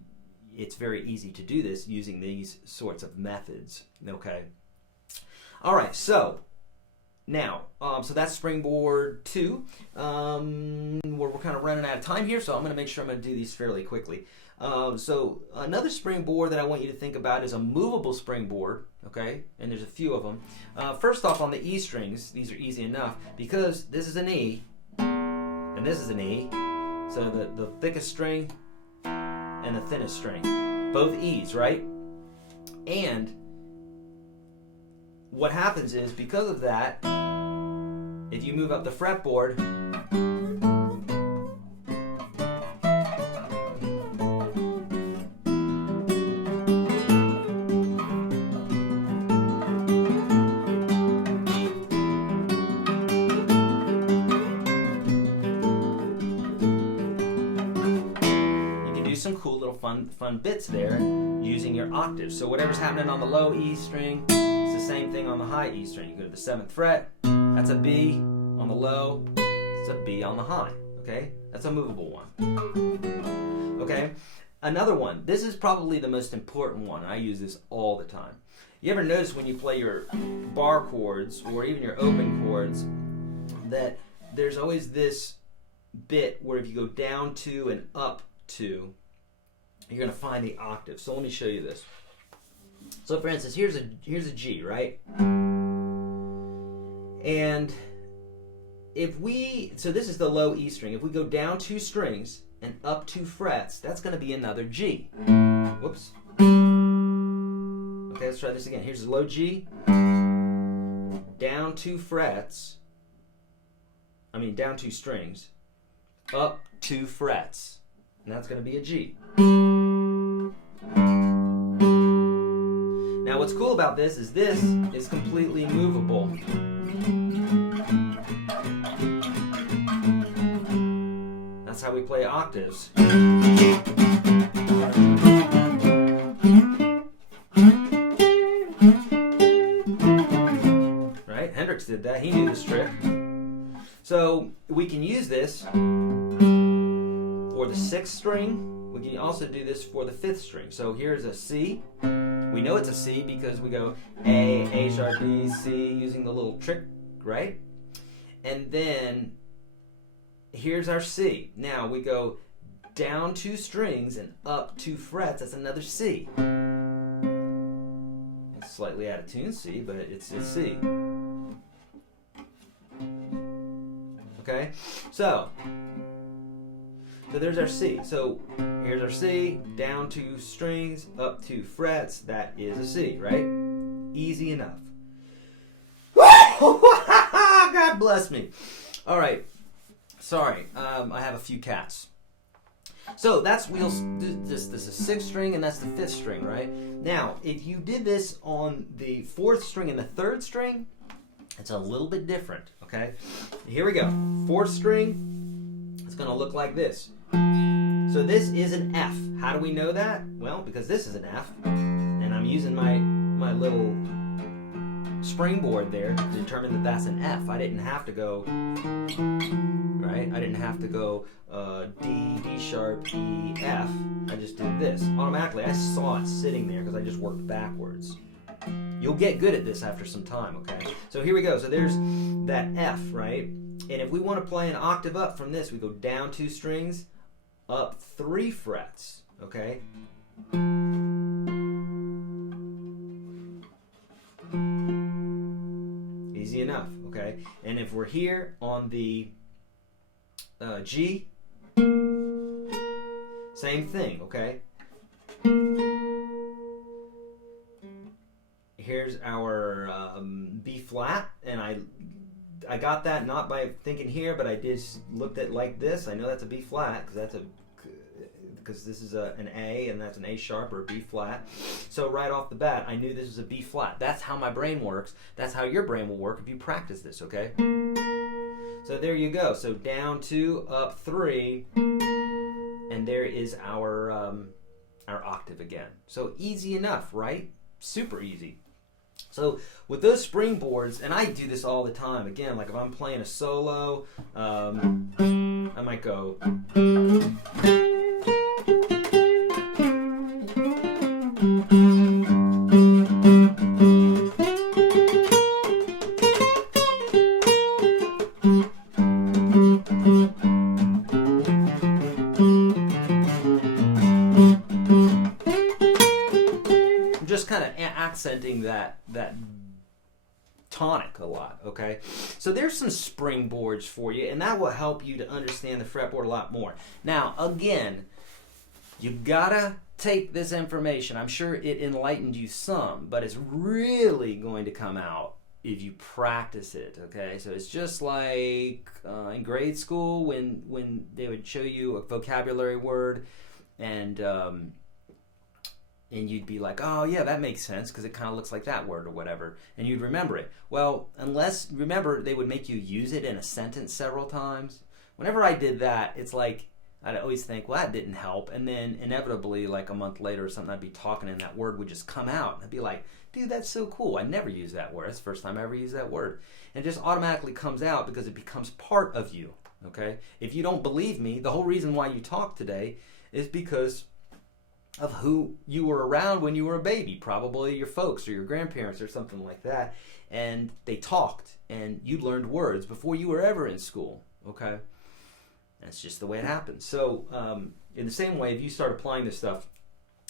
it's very easy to do this using these sorts of methods. Okay. All right. So now, so that's springboard 2. We're kind of running out of time here, so I'm going to make sure I'm going to do these fairly quickly. So another springboard that I want you to think about is a movable springboard. Okay, and there's a few of them. First off, on the E strings, these are easy enough because this is an E and this is an E. So the thickest string and the thinnest string, both E's, right? And what happens is, because of that, if you move up the fretboard, some cool little fun bits there using your octaves. So whatever's happening on the low E string, it's the same thing on the high E string. You go to the 7th fret, that's a B on the low, it's a B on the high, okay? That's a movable one, okay? Another one, this is probably the most important one. I use this all the time. You ever notice when you play your bar chords or even your open chords that there's always this bit where if you go down 2 and up 2, you're going to find the octave. So let me show you this. So for instance, here's a G, right? And so this is the low E string. If we go down 2 strings and up 2 frets, that's going to be another G. Whoops. Okay, let's try this again. Here's a low G, down 2 frets, down 2 strings, up 2 frets, and that's going to be a G. Now what's cool about this is completely movable. That's how we play octaves. Right? Hendrix did that. He knew this trick. So we can use this for the 6th string. We can also do this for the 5th string. So here's a C. We know it's a C because we go A sharp, B, C, using the little trick, right? And then here's our C. Now we go down 2 strings and up 2 frets. That's another C. It's slightly out of tune C, but it's C. Okay? So there's our C. So here's our C, down 2 strings, up 2 frets. That is a C, right? Easy enough. God bless me. All right. Sorry, I have a few cats. So this is 6th string and that's the 5th string, right? Now, if you did this on the 4th string and the 3rd string, it's a little bit different, okay? Here we go. 4th string, it's going to look like this. So this is an F. How do we know that? Well, because this is an F, and I'm using my little springboard there to determine that that's an F. I didn't have to go, right? I didn't have to go D sharp, E, F. I just did this. Automatically, I saw it sitting there because I just worked backwards. You'll get good at this after some time, okay? So here we go. So there's that F, right? And if we want to play an octave up from this, we go down 2 strings, up 3 frets, okay? Easy enough, okay? And if we're here on the G, same thing, okay? Here's our B flat, and I got that not by thinking here, but I just looked at like this. I know that's a B flat because this is an A and that's an A sharp or a B flat. So right off the bat, I knew this was a B flat. That's how my brain works. That's how your brain will work if you practice this, okay? So there you go. So down 2, up 3, and there is our octave again. So easy enough, right? Super easy. So with those springboards, and I do this all the time, again, like if I'm playing a solo, I might go. Just kind of accenting that tonic a lot, okay? So there's some springboards for you, and that will help you to understand the fretboard a lot more. Now, again, you gotta take this information. I'm sure it enlightened you some, but it's really going to come out if you practice it, okay? So it's just like in grade school when they would show you a vocabulary word and you'd be like, oh yeah, that makes sense because it kind of looks like that word or whatever, and you'd remember it. Well, remember, they would make you use it in a sentence several times. Whenever I did that, it's like, I'd always think, well, that didn't help, and then inevitably, like a month later or something, I'd be talking and that word would just come out. And I'd be like, dude, that's so cool. I never use that word. That's the first time I ever used that word. And it just automatically comes out because it becomes part of you, okay? If you don't believe me, the whole reason why you talk today is because of who you were around when you were a baby, probably your folks or your grandparents or something like that, and they talked, and you learned words before you were ever in school, okay? That's just the way it happens. So in the same way, if you start applying this stuff,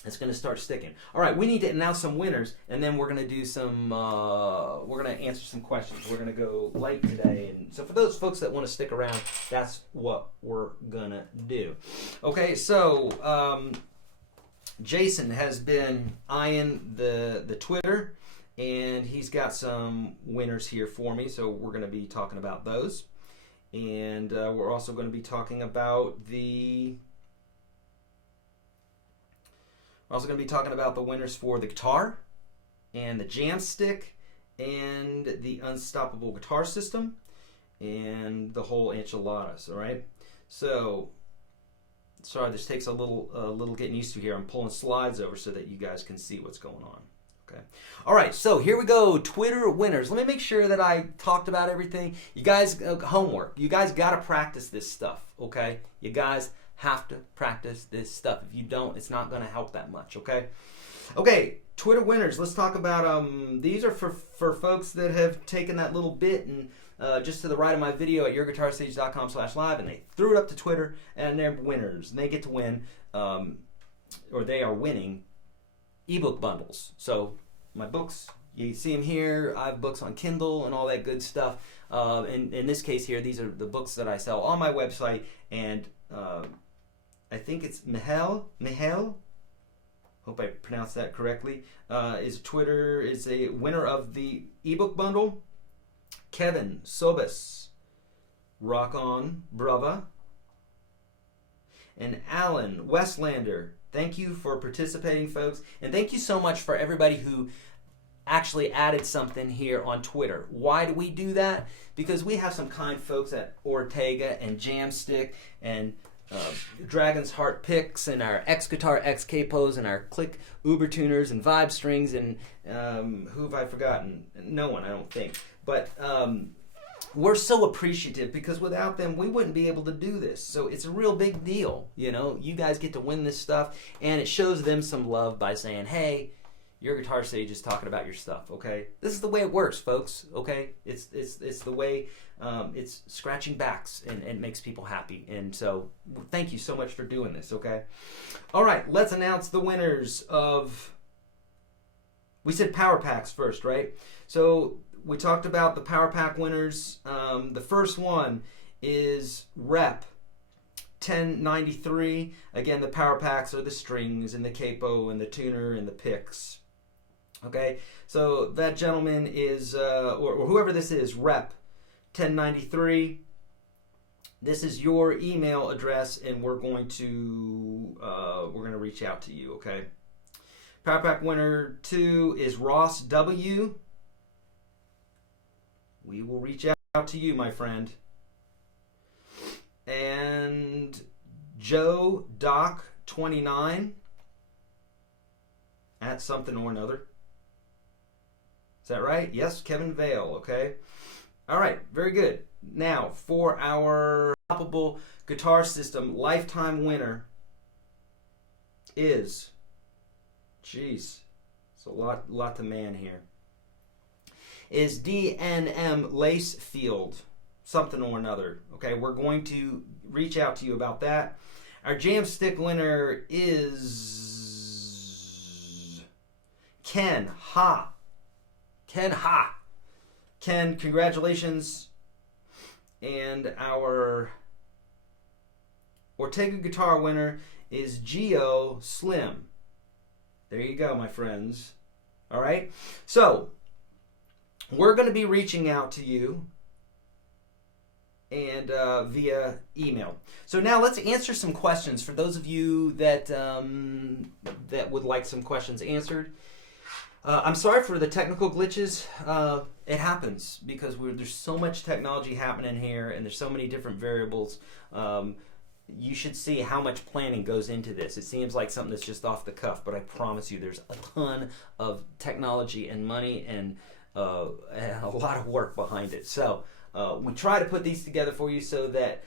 it's going to start sticking. All right, we need to announce some winners, and then we're going to do some, we're going to answer some questions. We're going to go light today. And so for those folks that want to stick around, that's what we're going to do. Okay, so Jason has been eyeing the Twitter, and he's got some winners here for me, so we're going to be talking about those. And we're also going to be talking about the winners for the guitar and the jam stick and the unstoppable guitar system and the whole enchiladas. All right. So sorry, this takes a little getting used to here. I'm pulling slides over so that you guys can see what's going on. Okay. All right, so here we go. Twitter winners. Let me make sure that I talked about everything. You guys, homework. You guys got to practice this stuff, okay? You guys have to practice this stuff. If you don't, it's not going to help that much, okay? Okay, Twitter winners. Let's talk about, these are for folks that have taken that little bit and just to the right of my video at YourGuitarSage.com/live, and they threw it up to Twitter, and they're winners. And they get to win, or they are winning, ebook bundles. So my books, you see them here. I have books on Kindle and all that good stuff. In this case here, these are the books that I sell on my website, and I think it's Mihail, hope I pronounced that correctly, is a winner of the ebook bundle. Kevin Sobis, rock on, brava. And Alan Westlander, thank you for participating, folks. And thank you so much for everybody who actually added something here on Twitter. Why do we do that? Because we have some kind folks at Ortega and Jamstick and Dragon's Heart Picks and our X Guitar X Capos and our Click Uber Tuners and Vibe Strings and who have I forgotten? No one, I don't think. But we're so appreciative because without them, we wouldn't be able to do this. So it's a real big deal. You know, you guys get to win this stuff, and it shows them some love by saying, hey, your Guitar Sage is talking about your stuff, okay? This is the way it works, folks, okay? It's the way it's scratching backs and makes people happy. And so thank you so much for doing this, okay? All right, let's announce the winners of, we said Power Packs first, right? So we talked about the Power Pack winners. The first one is Rep 1093. Again, the Power Packs are the strings and the capo and the tuner and the picks. Okay, so that gentleman is, or whoever this is, Rep 1093. This is your email address, and we're going to reach out to you. Okay. Power Pack winner 2 is Ross W. We will reach out to you, my friend. And Joe Doc 29 at something or another. Is that right? Yes, Kevin Vale, okay. All right, very good. Now, for our Unstoppable Guitar System lifetime winner is, geez, it's a lot to man here, is DNM Lacefield, something or another. Okay, we're going to reach out to you about that. Our Jam Stick winner is Ken Ha. Ken, congratulations. And our Ortega guitar winner is Geo Slim. There you go, my friends. All right, so we're going to be reaching out to you and via email. So now let's answer some questions for those of you that that would like some questions answered. I'm sorry for the technical glitches. It happens because there's so much technology happening here, and there's so many different variables. you should see how much planning goes into this. It seems like something that's just off the cuff, but I promise you there's a ton of technology and money and a lot of work behind it. So we try to put these together for you so that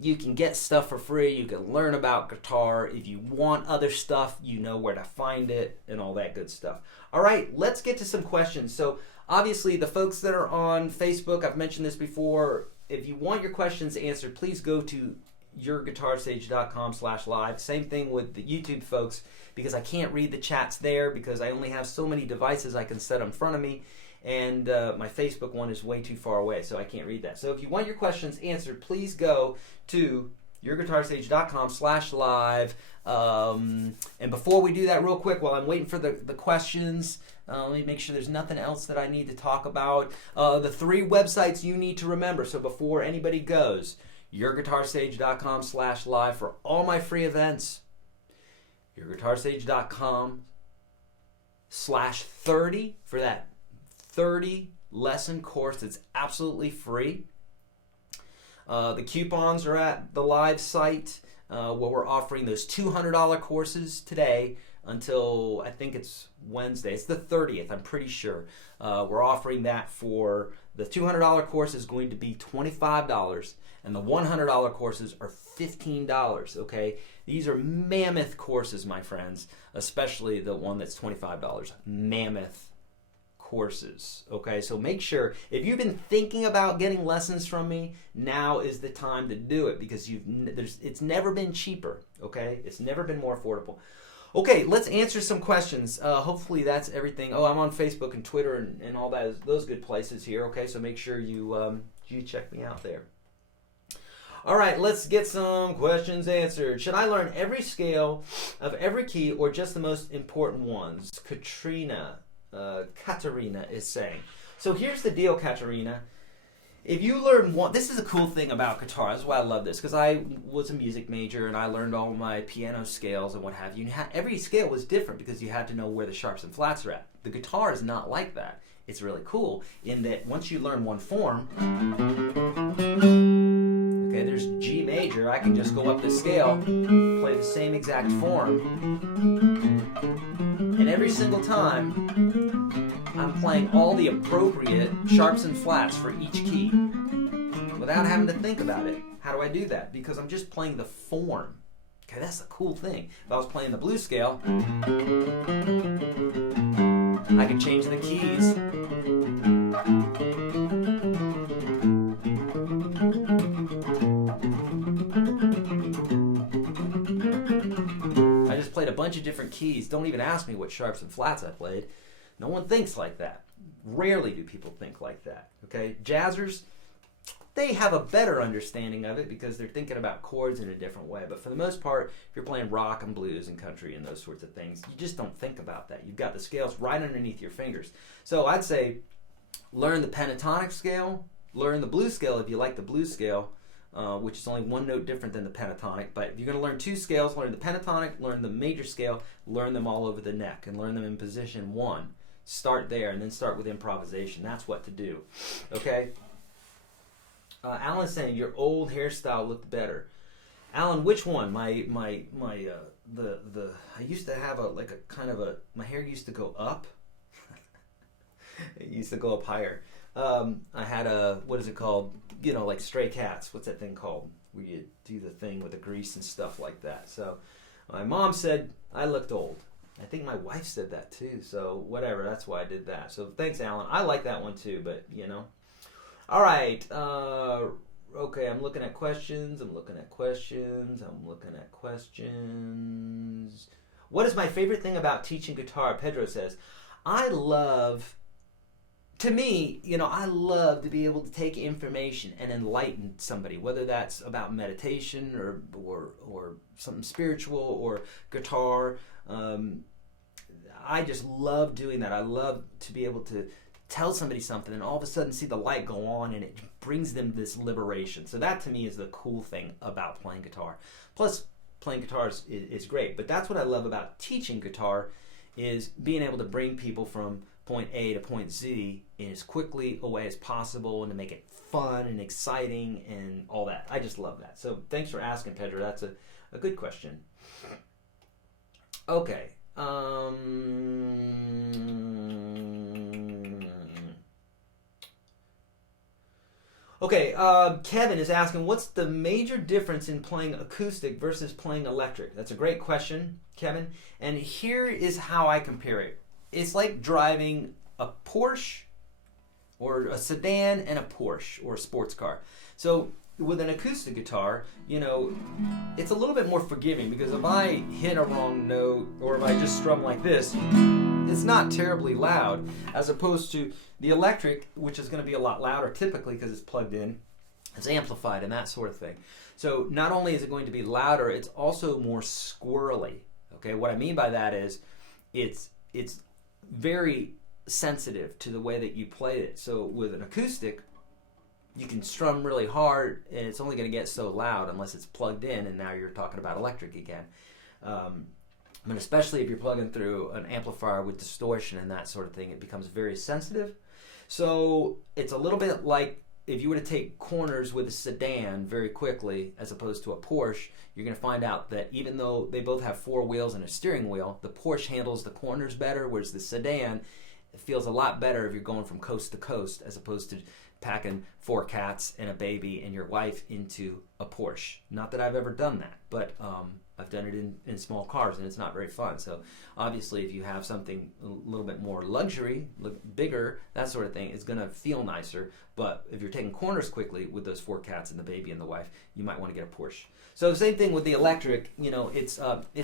you can get stuff for free. You can learn about guitar. If you want other stuff, you know where to find it and all that good stuff. All right, let's get to some questions. So obviously the folks that are on Facebook, I've mentioned this before, if you want your questions answered, please go to YourGuitarSage.com/live. Same thing with the YouTube folks, because I can't read the chats there because I only have so many devices I can set in front of me, and my Facebook one is way too far away, so I can't read that. So if you want your questions answered, please go to YourGuitarSage.com/live. And before we do that, real quick, while I'm waiting for the questions, let me make sure there's nothing else that I need to talk about. The 3 websites you need to remember. So before anybody goes, YourGuitarSage.com/live for all my free events. YourGuitarSage.com/30 for that 30 lesson course. It's absolutely free. The coupons are at the live site where we're offering those $200 courses today until I think it's Wednesday. It's the 30th, I'm pretty sure. We're offering that for the $200 course is going to be $25, and the $100 courses are $15, okay? These are mammoth courses, my friends, especially the one that's $25. Mammoth courses, okay? So make sure, if you've been thinking about getting lessons from me, now is the time to do it, because it's never been cheaper, okay? It's never been more affordable. Okay, let's answer some questions. Hopefully that's everything. Oh, I'm on Facebook and Twitter and all those good places here, okay? So make sure you check me out there. All right, let's get some questions answered. Should I learn every scale of every key or just the most important ones? Katarina is saying. So here's the deal, Katarina. If you learn one, this is a cool thing about guitar. This is why I love this, because I was a music major and I learned all my piano scales and what have you. Every scale was different because you had to know where the sharps and flats are at. The guitar is not like that. It's really cool in that once you learn one form, okay, there's G major. I can just go up the scale, play the same exact form, and every single time I'm playing all the appropriate sharps and flats for each key without having to think about it. How do I do that? Because I'm just playing the form. Okay, that's the cool thing. If I was playing the blues scale, I could change the keys. I just played a bunch of different keys. Don't even ask me what sharps and flats I played. No one thinks like that. Rarely do people think like that, okay? Jazzers, they have a better understanding of it because they're thinking about chords in a different way. But for the most part, if you're playing rock and blues and country and those sorts of things, you just don't think about that. You've got the scales right underneath your fingers. So I'd say learn the pentatonic scale, learn the blues scale if you like the blues scale, which is only one note different than the pentatonic. But if you're going to learn 2 scales, learn the pentatonic, learn the major scale, learn them all over the neck, and learn them in position 1. Start there, and then start with improvisation. That's what to do, okay? Alan's saying your old hairstyle looked better. Alan, which one? I used to have my hair used to go up. It used to go up higher. I had what is it called? You know, like Stray Cats. What's that thing called? Where you do the thing with the grease and stuff like that. So my mom said I looked old. I think my wife said that too, so whatever, that's why I did that. So thanks, Alan. I like that one too, but you know. All right, okay, I'm looking at questions. What is my favorite thing about teaching guitar? Pedro says, I love to be able to take information and enlighten somebody, whether that's about meditation or something spiritual or guitar. I just love doing that. I love to be able to tell somebody something and all of a sudden see the light go on and it brings them this liberation. So that to me is the cool thing about playing guitar. Plus, playing guitars is great, but that's what I love about teaching guitar is being able to bring people from point A to point Z in as quickly a way as possible and to make it fun and exciting and all that. I just love that. So thanks for asking, Pedro. That's a good question. Okay. Kevin is asking, what's the major difference in playing acoustic versus playing electric? That's a great question, Kevin. And here is how I compare it. It's like driving a Porsche or a sedan and a Porsche or a sports car. So with an acoustic guitar, you know, it's a little bit more forgiving because if I hit a wrong note or if I just strum like this, it's not terribly loud, as opposed to the electric, which is going to be a lot louder typically because it's plugged in, it's amplified and that sort of thing. So not only is it going to be louder, it's also more squirrely. Okay, what I mean by that is it's very sensitive to the way that you play it. So with an acoustic, you can strum really hard and it's only going to get so loud unless it's plugged in, and now you're talking about electric again. But especially if you're plugging through an amplifier with distortion and that sort of thing, it becomes very sensitive. So it's a little bit like if you were to take corners with a sedan very quickly as opposed to a Porsche, you're going to find out that even though they both have 4 wheels and a steering wheel, the Porsche handles the corners better, whereas the sedan, it feels a lot better if you're going from coast to coast as opposed to packing 4 cats and a baby and your wife into a Porsche. Not that I've ever done that, but I've done it in small cars and it's not very fun. So obviously if you have something a little bit more luxury, bigger, that sort of thing, it's going to feel nicer. But if you're taking corners quickly with those 4 cats and the baby and the wife, you might want to get a Porsche. So same thing with the electric, you know, it's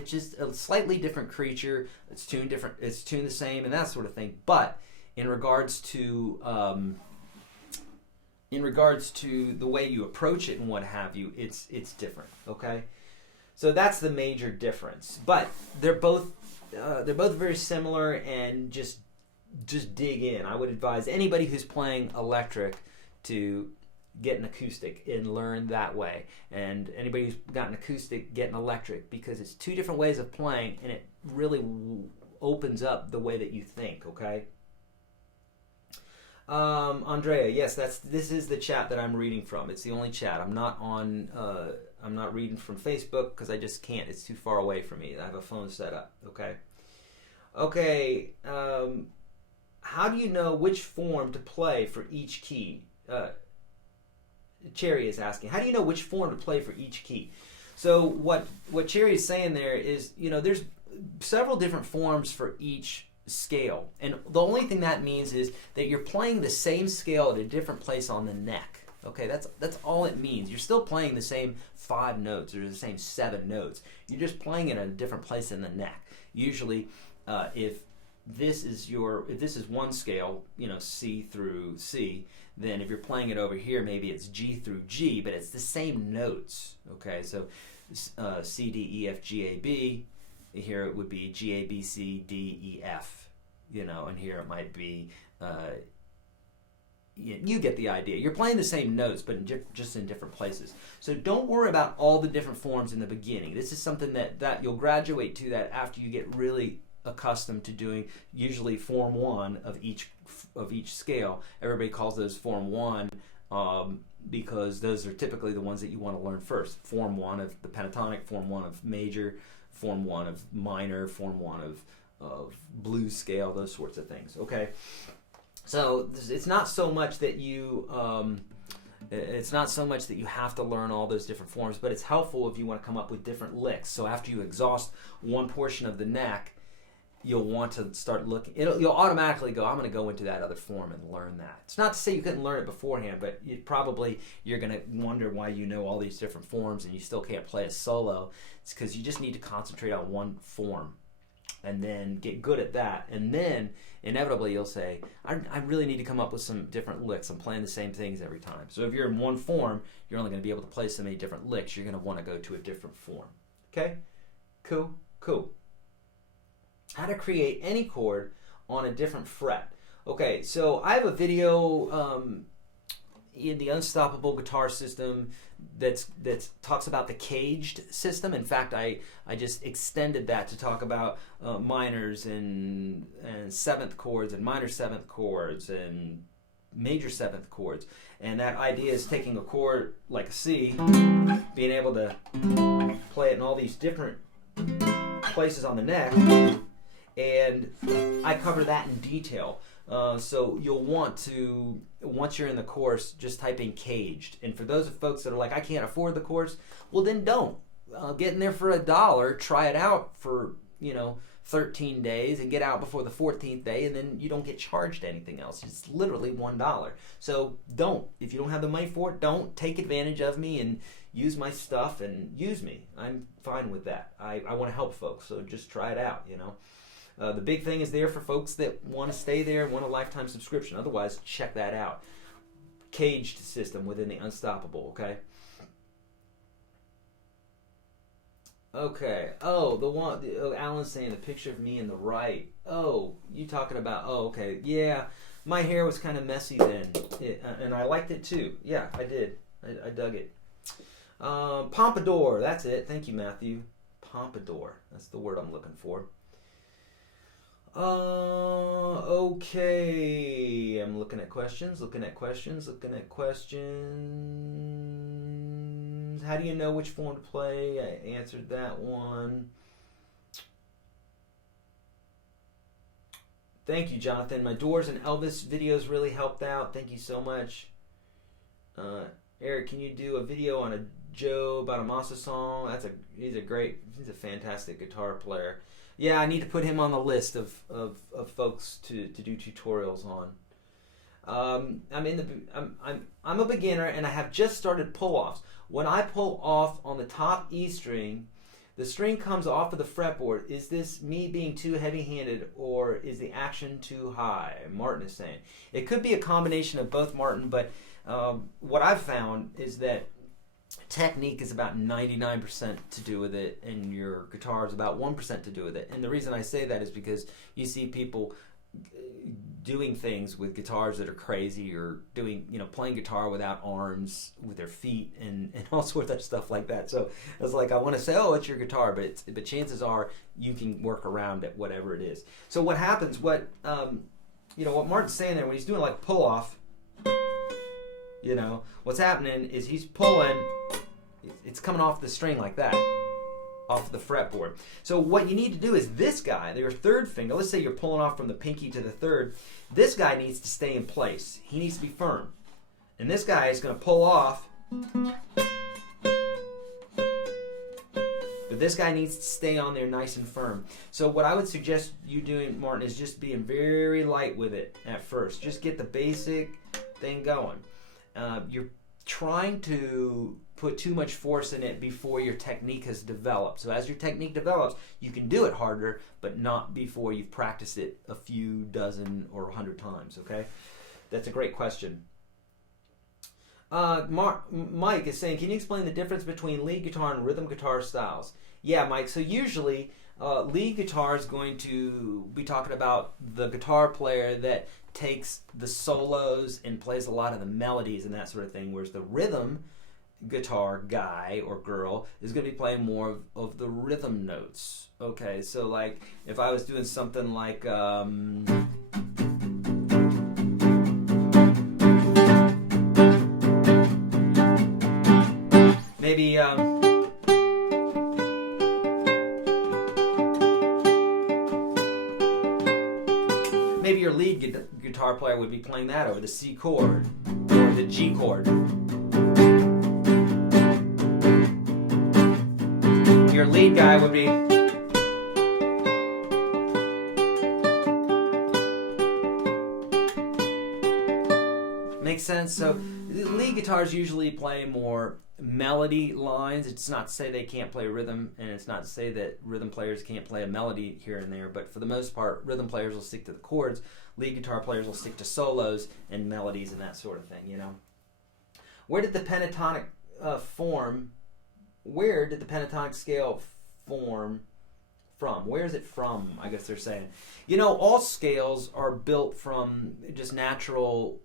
just a slightly different creature. It's tuned different, it's tuned the same and that sort of thing. But in regards to the way you approach it and what have you, it's different. Okay, so that's the major difference. But they're both very similar, and just dig in. I would advise anybody who's playing electric to get an acoustic and learn that way, and anybody who's got an acoustic, get an electric, because it's 2 different ways of playing and it really opens up the way that you think. Okay. Andrea, yes, this is the chat that I'm reading from. It's the only chat. I'm not reading from Facebook because I just can't. It's too far away from me. I have a phone set up. Okay. How do you know which form to play for each key? Cherry is asking, how do you know which form to play for each key? So what Cherry is saying there is, you know, there's several different forms for each scale, and the only thing that means is that you're playing the same scale at a different place on the neck. Okay, that's all it means. You're still playing the same 5 notes or the same 7 notes. You're just playing it at a different place in the neck. Usually, if this is one scale, you know, C through C, then if you're playing it over here, maybe it's G through G, but it's the same notes. Okay, so C, D, E, F, G, A, B. Here it would be G, A, B, C, D, E, F, you know, and here it might be, you get the idea. You're playing the same notes, but just in different places. So don't worry about all the different forms in the beginning. This is something that you'll graduate to that after you get really accustomed to doing usually form 1 of each scale. Everybody calls those form 1 because those are typically the ones that you want to learn first. Form 1 of the pentatonic, form 1 of major, form 1 of minor, form 1 of blues scale, those sorts of things. Okay, so it's not so much that you have to learn all those different forms, but it's helpful if you want to come up with different licks. So after you exhaust one portion of the neck, you'll want to start looking. You'll automatically go, I'm going to go into that other form and learn that. It's not to say you couldn't learn it beforehand, but you're going to wonder why you know all these different forms and you still can't play a solo. It's because you just need to concentrate on one form and then get good at that. And then inevitably you'll say, I really need to come up with some different licks. I'm playing the same things every time. So if you're in one form, you're only going to be able to play so many different licks. You're going to want to go to a different form. Okay? Cool. How to create any chord on a different fret. Okay, so I have a video in the Unstoppable guitar system that talks about the caged system. In fact, I just extended that to talk about minors and seventh chords and minor seventh chords and major seventh chords. And that idea is taking a chord like a C, being able to play it in all these different places on the neck, and I cover that in detail. So you'll want to, once you're in the course, just type in caged. And for those folks that are like, I can't afford the course, well then don't. Get in there for $1, try it out for 13 days, and get out before the 14th day, and then you don't get charged anything else. It's literally $1. So don't. If you don't have the money for it, don't take advantage of me and use my stuff and use me. I'm fine with that. I want to help folks, so just try it out, The big thing is there for folks that want to stay there and want a lifetime subscription. Otherwise, check that out. Caged system within the Unstoppable, okay? Okay. Oh, the one, Alan's saying the picture of me in the right. Oh, you talking about, okay. Yeah, my hair was kind of messy then, and I liked it too. Yeah, I did. I dug it. Pompadour, that's it. Thank you, Matthew. Pompadour, that's the word I'm looking for. Okay. I'm looking at questions. How do you know which form to play? I answered that one. Thank you, Jonathan. My Doors and Elvis videos really helped out. Thank you so much. Eric, can you do a video on a Joe Bonamassa song? He's a fantastic guitar player. Yeah, I need to put him on the list of folks to do tutorials on. I'm a beginner, and I have just started pull-offs. When I pull off on the top E string, the string comes off of the fretboard. Is this me being too heavy-handed, or is the action too high? Martin is saying. It could be a combination of both, Martin, but what I've found is that technique is about 99% to do with it, and your guitar is about 1% to do with it. And the reason I say that is because you see people doing things with guitars that are crazy, or doing, playing guitar without arms, with their feet, and all sorts of stuff like that. So it's like, I want to say, oh, it's your guitar, but chances are you can work around it, whatever it is. So what happens, what Martin's saying there, when he's doing like pull off, what's happening is he's pulling, it's coming off the string like that, off the fretboard. So what you need to do is this guy, your third finger, let's say you're pulling off from the pinky to the third, this guy needs to stay in place. He needs to be firm. And this guy is going to pull off, but this guy needs to stay on there nice and firm. So what I would suggest you doing, Martin, is just being very light with it at first. Just get the basic thing going. You're trying to put too much force in it before your technique has developed. So as your technique develops, you can do it harder, but not before you've practiced it a few dozen or 100 times, okay? That's a great question. Mike is saying, can you explain the difference between lead guitar and rhythm guitar styles? Yeah, Mike, so usually lead guitar is going to be talking about the guitar player that takes the solos and plays a lot of the melodies and that sort of thing, whereas the rhythm guitar guy or girl is going to be playing more of the rhythm notes. Okay, so like if I was doing something like maybe maybe your lead guitar player would be playing that over the C chord or the G chord. Your lead guy would be makes sense. So lead guitars usually play more melody lines. It's not to say they can't play rhythm, and it's not to say that rhythm players can't play a melody here and there, but for the most part, rhythm players will stick to the chords, lead guitar players will stick to solos and melodies and that sort of thing, Where did the pentatonic where did the pentatonic scale form from? Where is it from, I guess they're saying. All scales are built from just natural,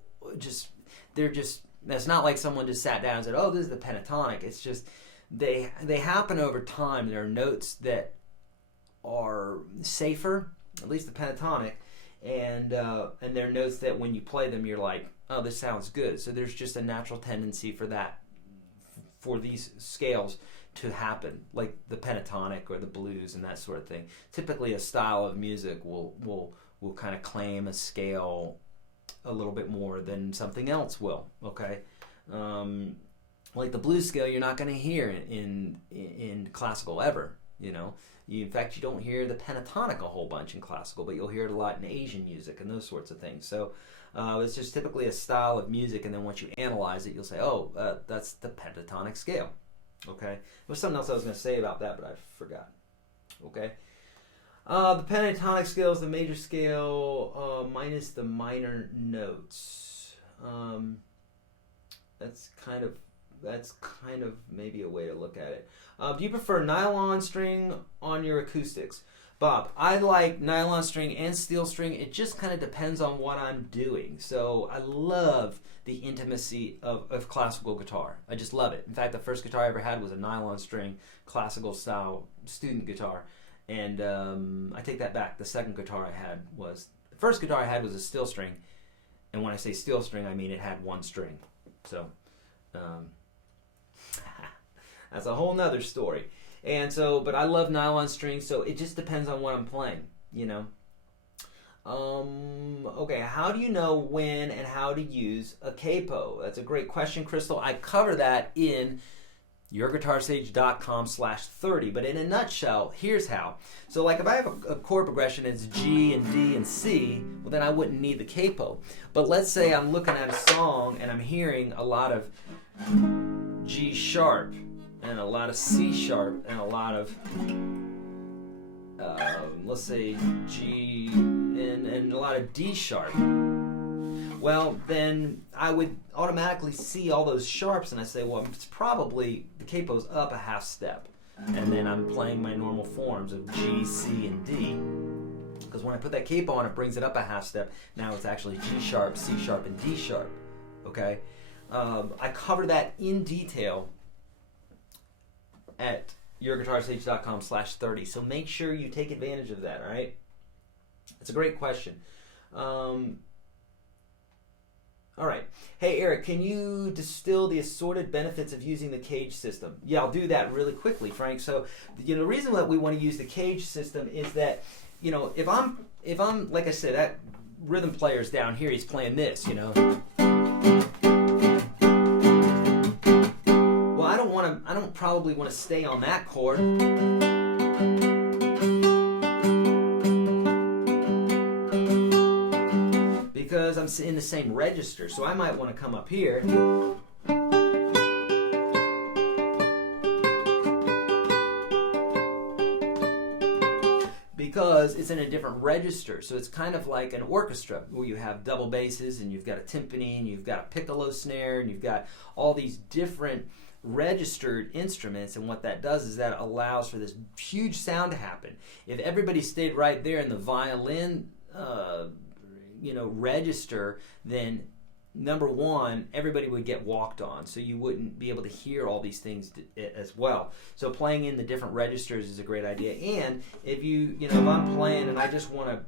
they're just It's not like someone just sat down and said, oh, this is the pentatonic. It's just they happen over time. There are notes that are safer, at least the pentatonic, and there are notes that when you play them, you're like, oh, this sounds good. So there's just a natural tendency for that, for these scales to happen, like the pentatonic or the blues and that sort of thing. Typically, a style of music will kind of claim a scale a little bit more than something else will. Okay, like the blues scale, you're not going to hear in classical ever. You know, in fact, you don't hear the pentatonic a whole bunch in classical, but you'll hear it a lot in Asian music and those sorts of things. So it's just typically a style of music, and then once you analyze it, you'll say, oh, that's the pentatonic scale. Okay, there was something else I was going to say about that, but I forgot. Okay, the pentatonic scale is the major scale minus the minor notes. That's kind of maybe a way to look at it. Do you prefer nylon string on your acoustics? Bob, I like nylon string and steel string. It just kind of depends on what I'm doing. So I love the intimacy of classical guitar. I just love it. In fact, the first guitar I ever had was a nylon string classical style student guitar. And I take that back. The second guitar I had was, the first guitar I had was a steel string. And when I say steel string, I mean it had one string. So that's a whole nother story. And so, but I love nylon strings, so it just depends on what I'm playing, you know. Okay, how do you know when and how to use a capo? That's a great question, Crystal. I cover that in YourGuitarSage.com/30, but in a nutshell, here's how. So like if I have a chord progression, it's G and D and C, well then I wouldn't need the capo. But let's say I'm looking at a song and I'm hearing a lot of G sharp and a lot of C sharp and a lot of let's say G and a lot of D sharp. Well, then I would automatically see all those sharps and I say, well, it's probably the capo's up a half step. And then I'm playing my normal forms of G, C, and D. Because when I put that capo on, it brings it up a half step. Now it's actually G sharp, C sharp, and D sharp. Okay? I cover that in detail at YourGuitarSage.com/30. So make sure you take advantage of that, all right? It's a great question. All right. Hey, Eric, can you distill the assorted benefits of using the cage system? Yeah, I'll do that really quickly, Frank. So, you know, the reason that we want to use the cage system is that, you know, if I'm like I said, that rhythm player's down here, he's playing this, you know. Well, I don't probably want to stay on that chord. Because I'm in the same register, so I might want to come up here because it's in a different register. So it's kind of like an orchestra where you have double basses and you've got a timpani and you've got a piccolo snare and you've got all these different registered instruments, and what that does is that allows for this huge sound to happen. If everybody stayed right there in the violin register, then number one, everybody would get walked on, so you wouldn't be able to hear all these things as well. So playing in the different registers is a great idea. And if if I'm playing and I just want to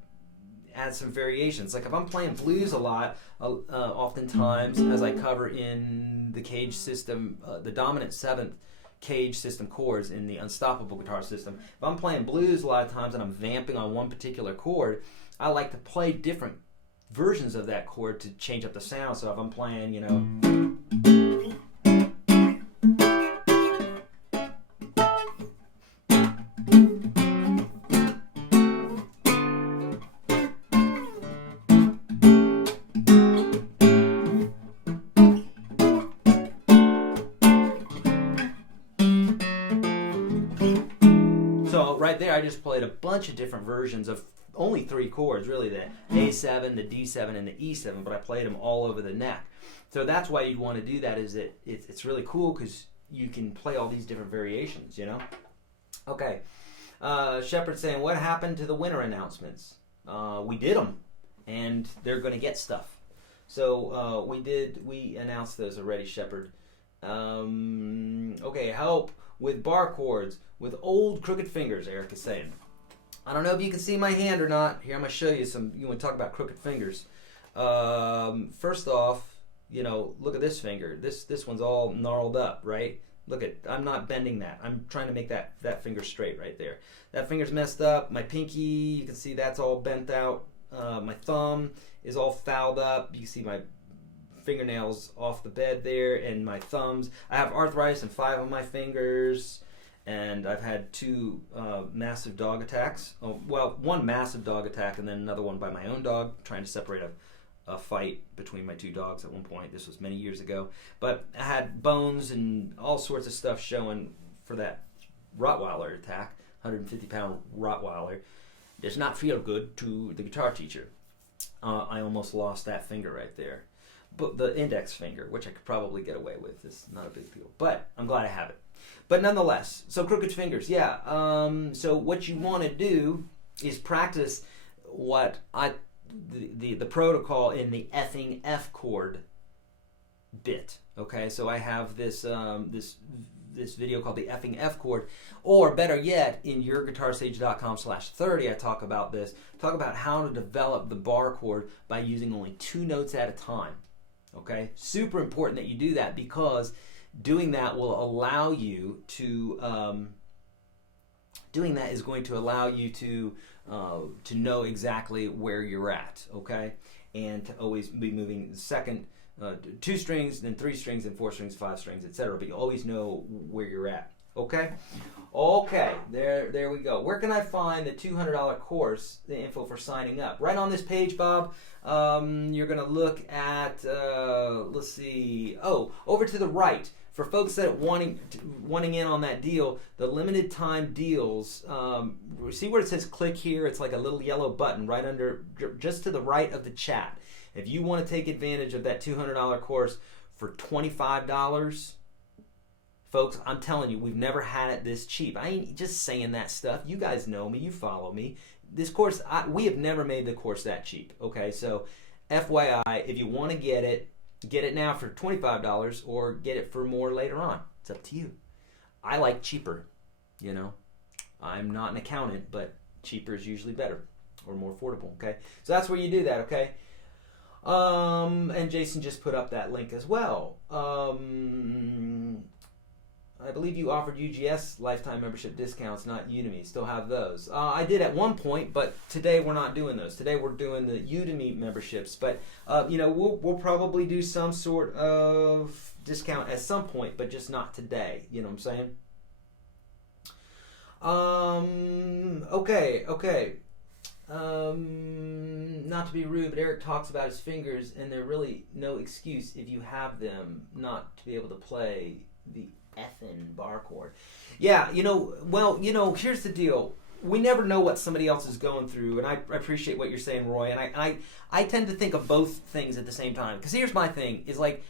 add some variations, like if I'm playing blues a lot, oftentimes, as I cover in the cage system, the dominant seventh cage system chords in the unstoppable guitar system, if I'm playing blues a lot of times and I'm vamping on one particular chord, I like to play different versions of that chord to change up the sound. So if I'm playing, so right there I just played a bunch of different versions of only three chords, really, the A7, the D7, and the E7, but I played them all over the neck. So that's why you'd want to do that, is that it's really cool because you can play all these different variations, Okay. Shepard's saying, what happened to the winter announcements? We did them, and they're going to get stuff. So we announced those already, Shepard. Okay, help with bar chords with old crooked fingers, Eric is saying. I don't know if you can see my hand or not. Here, I'm going to show you some. You want to talk about crooked fingers. First off, look at this finger. This one's all gnarled up, right? Look at, I'm not bending that. I'm trying to make that finger straight right there. That finger's messed up. My pinky, you can see that's all bent out. My thumb is all fouled up. You can see my fingernails off the bed there, and my thumbs. I have arthritis in 5 of my fingers, and I've had 2 massive dog attacks. Oh, well, 1 massive dog attack, and then another one by my own dog, trying to separate a fight between my 2 dogs at one point. This was many years ago. But I had bones and all sorts of stuff showing for that Rottweiler attack, 150-pound Rottweiler. Does not feel good to the guitar teacher. I almost lost that finger right there. But the index finger, which I could probably get away with, is not a big deal. But I'm glad I have it. But nonetheless, so crooked fingers, yeah. So what you want to do is practice what the protocol in the effing F chord bit. Okay, so I have this this video called the effing F chord, or better yet, in YourGuitarSage.com/30, I talk about this. Talk about how to develop the bar chord by using only 2 notes at a time. Okay, super important that you do that, because doing that will allow you to doing that is going to allow you to know exactly where you're at. Okay, and to always be moving second 2 strings, then 3 strings, then 4 strings, 5 strings, etc. But you always know where you're at. Okay, there we go. Where can I find the $200 course, the info for signing up? Right on this page, Bob. You're going to look at, let's see, over to the right. For folks that wanting in on that deal, the limited time deals, see where it says click here? It's like a little yellow button right under, just to the right of the chat. If you want to take advantage of that $200 course for $25, folks, I'm telling you, we've never had it this cheap. I ain't just saying that stuff. You guys know me. You follow me. This course, we have never made the course that cheap. Okay, so FYI, if you want to get it now for $25 or get it for more later on. It's up to you. I like cheaper, I'm not an accountant, but cheaper is usually better or more affordable, okay? So that's where you do that, okay? And Jason just put up that link as well. I believe you offered UGS lifetime membership discounts, not Udemy. Still have those. I did at one point, but today we're not doing those. Today we're doing the Udemy memberships. But we'll probably do some sort of discount at some point, but just not today. You know what I'm saying? Okay. Not to be rude, but Eric talks about his fingers, and they're really no excuse if you have them not to be able to play the effing bar chord. Yeah, here's the deal. We never know what somebody else is going through, and I appreciate what you're saying, Roy, and I tend to think of both things at the same time, because here's my thing, is like,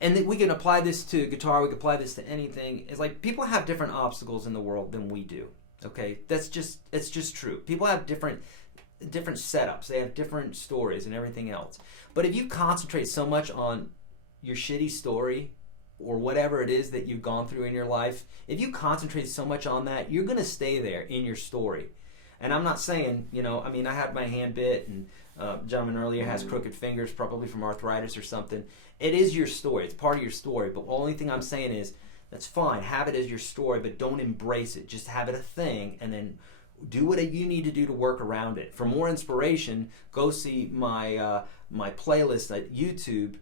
and we can apply this to guitar, we can apply this to anything, is like, people have different obstacles in the world than we do, okay? It's just true. People have different setups, they have different stories and everything else, but if you concentrate so much on your shitty story, or whatever it is that you've gone through in your life, if you concentrate so much on that, you're going to stay there in your story. And I'm not saying, I had my hand bit, and gentleman earlier has crooked fingers, probably from arthritis or something. It is your story. It's part of your story. But the only thing I'm saying is, that's fine. Have it as your story, but don't embrace it. Just have it a thing, and then do what you need to do to work around it. For more inspiration, go see my playlist at YouTube.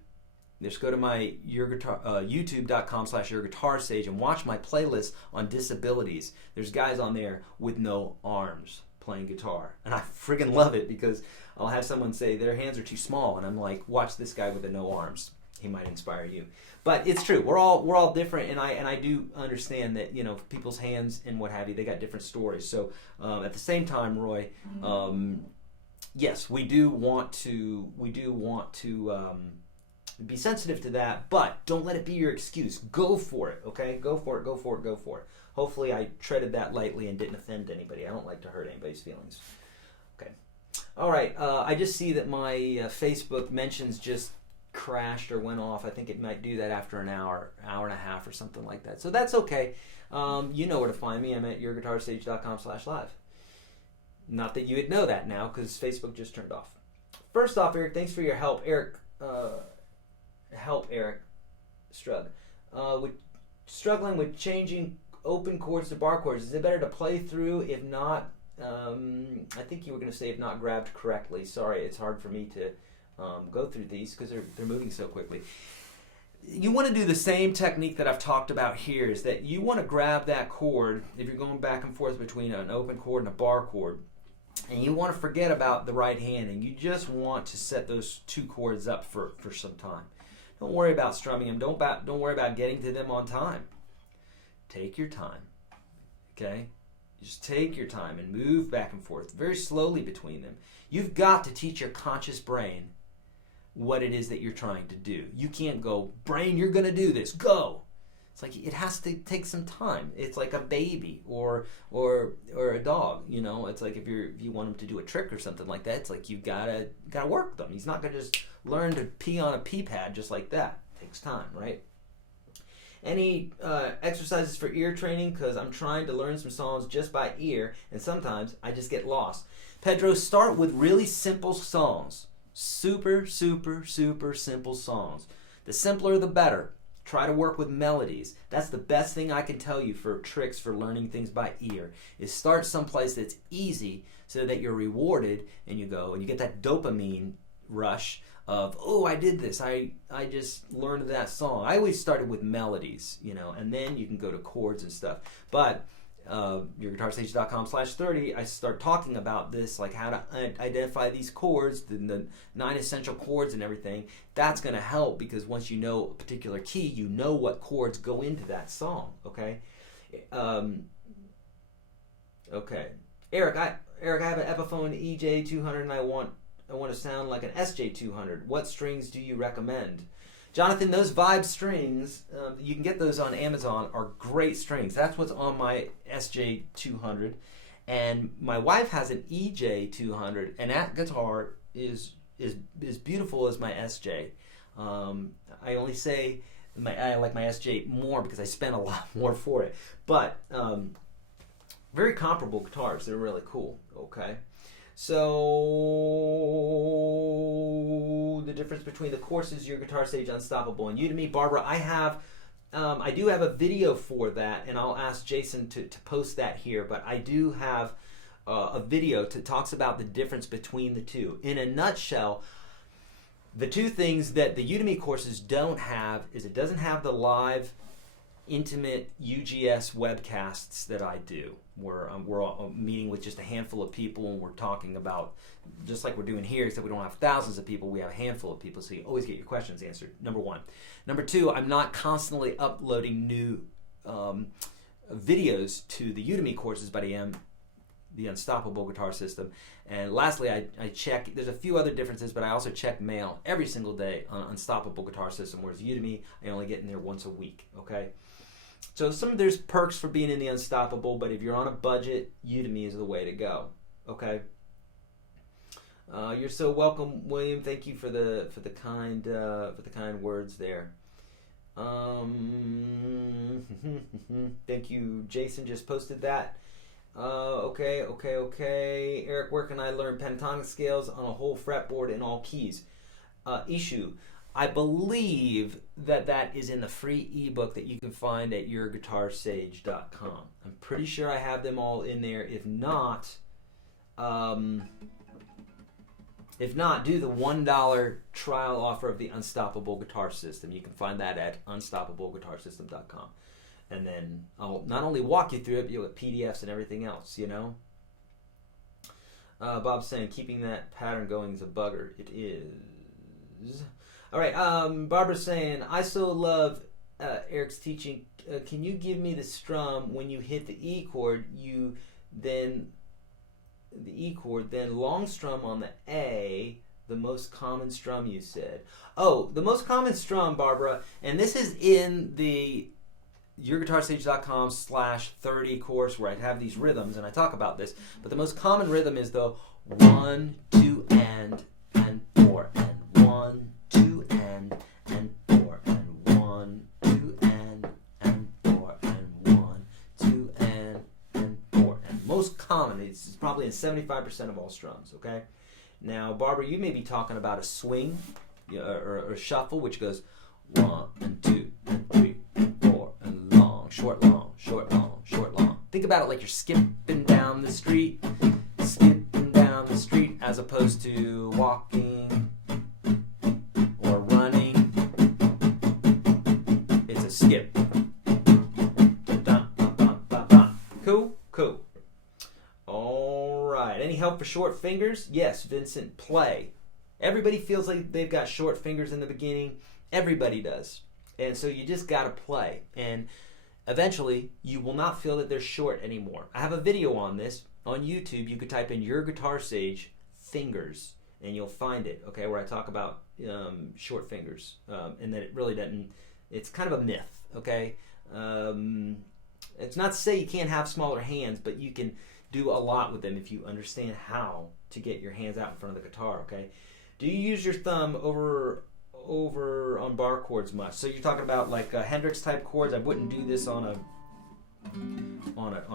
Just go to my youtube.com/YourGuitarSage and watch my playlist on disabilities. There's guys on there with no arms playing guitar, and I friggin' love it, because I'll have someone say their hands are too small, and I'm like, watch this guy with the no arms. He might inspire you. But it's true. We're all different, and I do understand that people's hands and what have you, they got different stories. So at the same time, Roy, yes, we do want to be sensitive to that, but don't let it be your excuse. Go for it, okay? Go for it. Hopefully I treaded that lightly and didn't offend anybody. I don't like to hurt anybody's feelings. Okay. All right, I just see that my Facebook mentions just crashed or went off. I think it might do that after an hour and a half or something like that. So that's okay. You know where to find me. I'm at YourGuitarSage.com/live. Not that you would know that now because Facebook just turned off. First off, Eric, thanks for your help. Eric, Strug. Struggling with changing open chords to bar chords. Is it better to play through? If not, I think you were going to say if not grabbed correctly. Sorry, it's hard for me to go through these because they're moving so quickly. You want to do the same technique that I've talked about here, is that you want to grab that chord if you're going back and forth between an open chord and a bar chord, and you want to forget about the right hand, and you just want to set those two chords up for some time. Don't worry about strumming them. Don't worry about getting to them on time. Take your time, okay? Just take your time and move back and forth very slowly between them. You've got to teach your conscious brain what it is that you're trying to do. You can't go, brain, you're going to do this, go. It's like it has to take some time. It's like a baby or a dog, you know. It's like if you want him to do a trick or something like that, it's like you've gotta work them. He's not gonna just learn to pee on a pee pad just like that. It takes time, right? Any exercises for ear training? Because I'm trying to learn some songs just by ear, and sometimes I just get lost. Pedro, start with really simple songs. Super, super, super simple songs. The simpler, the better. Try to work with melodies. That's the best thing I can tell you for tricks for learning things by ear, is start someplace that's easy so that you're rewarded and you go and you get that dopamine rush of, oh, I did this. I just learned that song. I always started with melodies, you know, and then you can go to chords and stuff. But YourGuitarSage.com/30, I start talking about this, like how to identify these chords, the 9 essential chords and everything. That's going to help because once you know a particular key, you know what chords go into that song. Okay. Okay. Eric, I have an Epiphone EJ200 and I want to sound like an SJ200. What strings do you recommend? Jonathan, those Vibe strings, you can get those on Amazon, are great strings. That's what's on my SJ200. And my wife has an EJ200, and that guitar is beautiful as my SJ. I only say I like my SJ more because I spent a lot more for it. But very comparable guitars. They're really cool. Okay. So the difference between the courses, Your Guitar Sage, Unstoppable, and Udemy. Barbara, I do have a video for that, and I'll ask Jason to post that here, but I do have a video that talks about the difference between the two. In a nutshell, the two things that the Udemy courses don't have is it doesn't have the live, intimate UGS webcasts that I do, where we're all meeting with just a handful of people and we're talking about, just like we're doing here, except we don't have thousands of people, we have a handful of people, so you always get your questions answered, number one. Number two, I'm not constantly uploading new videos to the Udemy courses, but I am the Unstoppable Guitar System. And lastly, I check, there's a few other differences, but I also check mail every single day on Unstoppable Guitar System, whereas Udemy, I only get in there once a week, okay? So there's perks for being in the Unstoppable, but if you're on a budget, Udemy is the way to go. Okay. You're so welcome, William. Thank you for the kind words there. Thank you, Jason. Just posted that. Okay. Eric, where can I learn pentatonic scales on a whole fretboard in all keys? Issue. I believe that is in the free ebook that you can find at YourGuitarSage.com. I'm pretty sure I have them all in there. If not, do the $1 trial offer of the Unstoppable Guitar System. You can find that at UnstoppableGuitarSystem.com. And then I'll not only walk you through it, but you'll get PDFs and everything else, you know? Bob's saying keeping that pattern going is a bugger. It is. All right, Barbara's saying, I so love Eric's teaching. Can you give me the strum when you hit the E chord, then long strum on the A, the most common strum you said. Oh, the most common strum, Barbara, and this is in the YourGuitarSage.com/30 course where I have these rhythms and I talk about this, but the most common rhythm is the 1, 2, and 4, and 1, 2, and 4, and 1, 2, and 4, and 1, 2, and 4. And most common, it's probably in 75% of all strums, okay? Now, Barbara, you may be talking about a swing or a shuffle, which goes 1 and 2 and 3 and 4 and long, short, long, short, long, short, long. Think about it like you're skipping down the street, as opposed to walking or running. It's a skip. Cool? Cool. All right. Any help for short fingers? Yes, Vincent, play. Everybody feels like they've got short fingers in the beginning. Everybody does. And so you just got to play. And eventually, you will not feel that they're short anymore. I have a video on this on YouTube. You could type in YourGuitarSage fingers and you'll find it, okay, where I talk about short fingers, and that it really doesn't, it's kind of a myth, okay? It's not to say you can't have smaller hands, but you can do a lot with them if you understand how to get your hands out in front of the guitar, okay? Do you use your thumb over on bar chords much? So you're talking about like Hendrix type chords. I wouldn't do this on a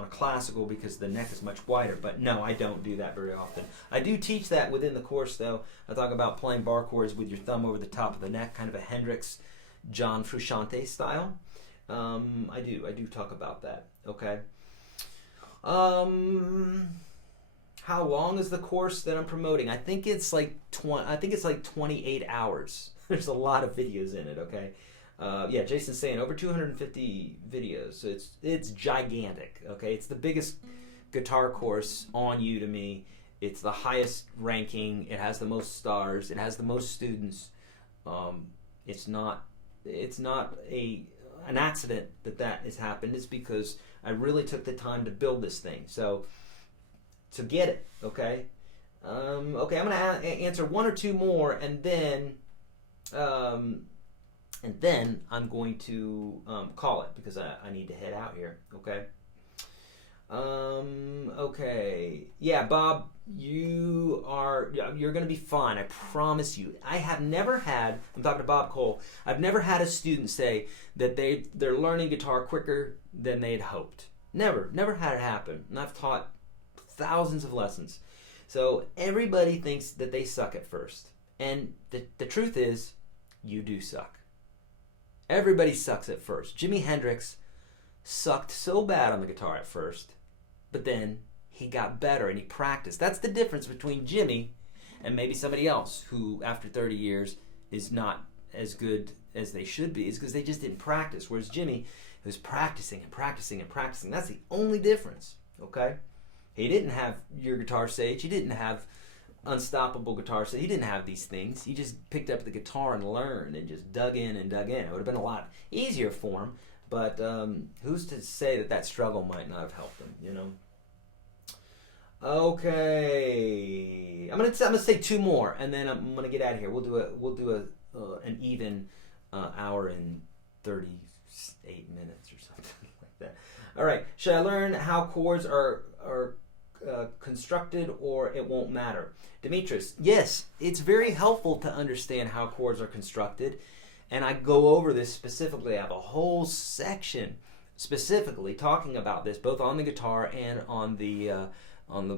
classical because the neck is much wider, but no, I don't do that very often. I do teach that within the course though. I talk about playing bar chords with your thumb over the top of the neck, kind of a Hendrix, John Frusciante style. I do talk about that, okay? How long is the course that I'm promoting? I think it's like 28 hours. There's a lot of videos in it, okay? Yeah, Jason's saying over 250 videos, so it's gigantic, okay? It's the biggest guitar course on Udemy. It's the highest ranking. It has the most stars. It has the most students. It's not an accident that has happened. It's because I really took the time to build this thing. So get it, okay? Okay, I'm going to answer one or two more, and then I'm going to call it because I need to head out here, okay? Okay. Yeah, Bob, you're going to be fine. I promise you. I have never had, I'm talking to Bob Cole, I've never had a student say that they're learning guitar quicker than they'd hoped. Never had it happen. And I've taught thousands of lessons. So everybody thinks that they suck at first. And the truth is, you do suck. Everybody sucks at first. Jimi Hendrix sucked so bad on the guitar at first, but then he got better and he practiced. That's the difference between Jimi and maybe somebody else who, after 30 years, is not as good as they should be. It's because they just didn't practice. Whereas Jimi was practicing and practicing and practicing. That's the only difference, okay? He didn't have YourGuitarSage. He didn't have Unstoppable Guitar Sage. He didn't have these things. He just picked up the guitar and learned and just dug in and dug in. It would have been a lot easier for him, but who's to say that struggle might not have helped him, you know? Okay, I'm gonna say two more, and then I'm gonna get out of here. We'll do an even hour and 38 minutes or something like that. All right. Should I learn how chords are constructed, or it won't matter? Demetrius, yes, it's very helpful to understand how chords are constructed, and I go over this specifically. I have a whole section specifically talking about this, both on the guitar and on the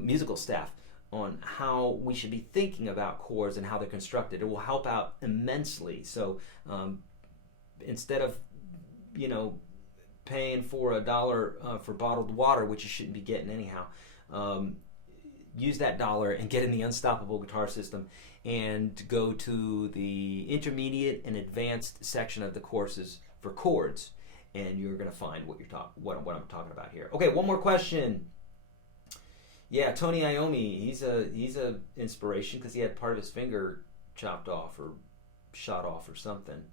musical staff, on how we should be thinking about chords and how they're constructed. It will help out immensely. So instead of paying for $1 for bottled water, which you shouldn't be getting anyhow, use that $1 and get in the Unstoppable Guitar System and go to the intermediate and advanced section of the courses for chords, and you're going to find what I'm talking about here. Okay, one more question. Yeah, Tony Iommi, he's a inspiration because he had part of his finger chopped off or shot off or something.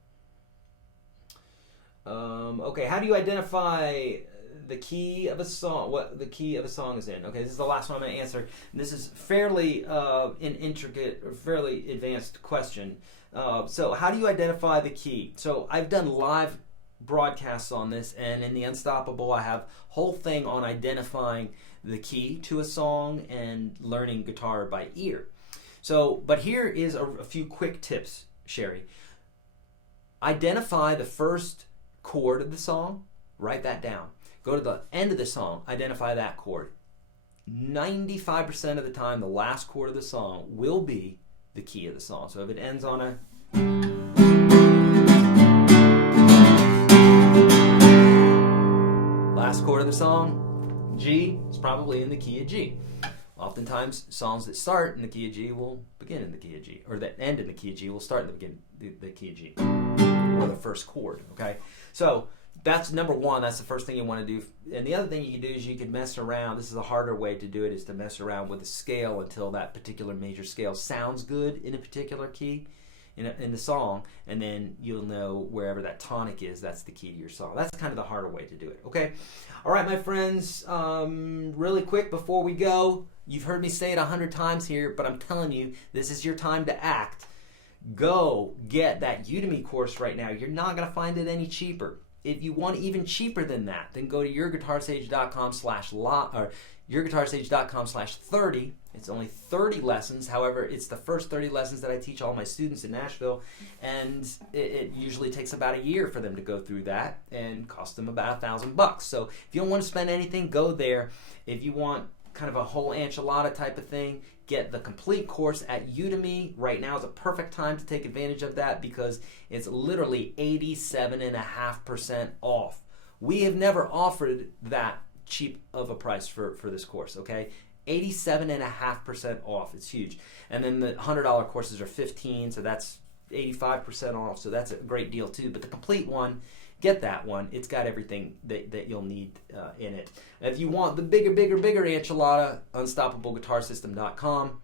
Okay, how do you identify the key of a song? What the key of a song is in? Okay, this is the last one I'm going to answer. This is fairly an intricate or fairly advanced question. So how do you identify the key? So I've done live broadcasts on this, and in the Unstoppable I have whole thing on identifying the key to a song and learning guitar by ear. So, but here is a few quick tips, Sherry. Identify the first chord of the song, write that down. Go to the end of the song, identify that chord. 95% of the time, the last chord of the song will be the key of the song. So if it ends on a last chord of the song, G, is probably in the key of G. Oftentimes, songs that start in the key of G will begin in the key of G, or that end in the key of G will start in the key of G, or the first chord, okay? So that's number one. That's the first thing you want to do. And the other thing you can do is you can mess around. This is a harder way to do it, is to mess around with the scale until that particular major scale sounds good in a particular key in the song, and then you'll know wherever that tonic is, that's the key to your song. That's kind of the harder way to do it, okay? All right, my friends, really quick before we go, you've heard me say it 100 times here, but I'm telling you, this is your time to act. Go get that Udemy course right now. You're not going to find it any cheaper. If you want even cheaper than that, then go to YourGuitarSage.com/30. It's only 30 lessons. However, it's the first 30 lessons that I teach all my students in Nashville, and it usually takes about a year for them to go through that and cost them about $1,000. So if you don't want to spend anything, go there. If you want kind of a whole enchilada type of thing, get the complete course at Udemy. Right now is a perfect time to take advantage of that because it's literally 87.5% off. We have never offered that cheap of a price for this course, okay? 87.5% off. It's huge. And then the $100 courses are 15, so that's 85% off, so that's a great deal too. But the complete one, get that one. It's got everything that you'll need in it. If you want the bigger enchilada, unstoppableguitarsystem.com.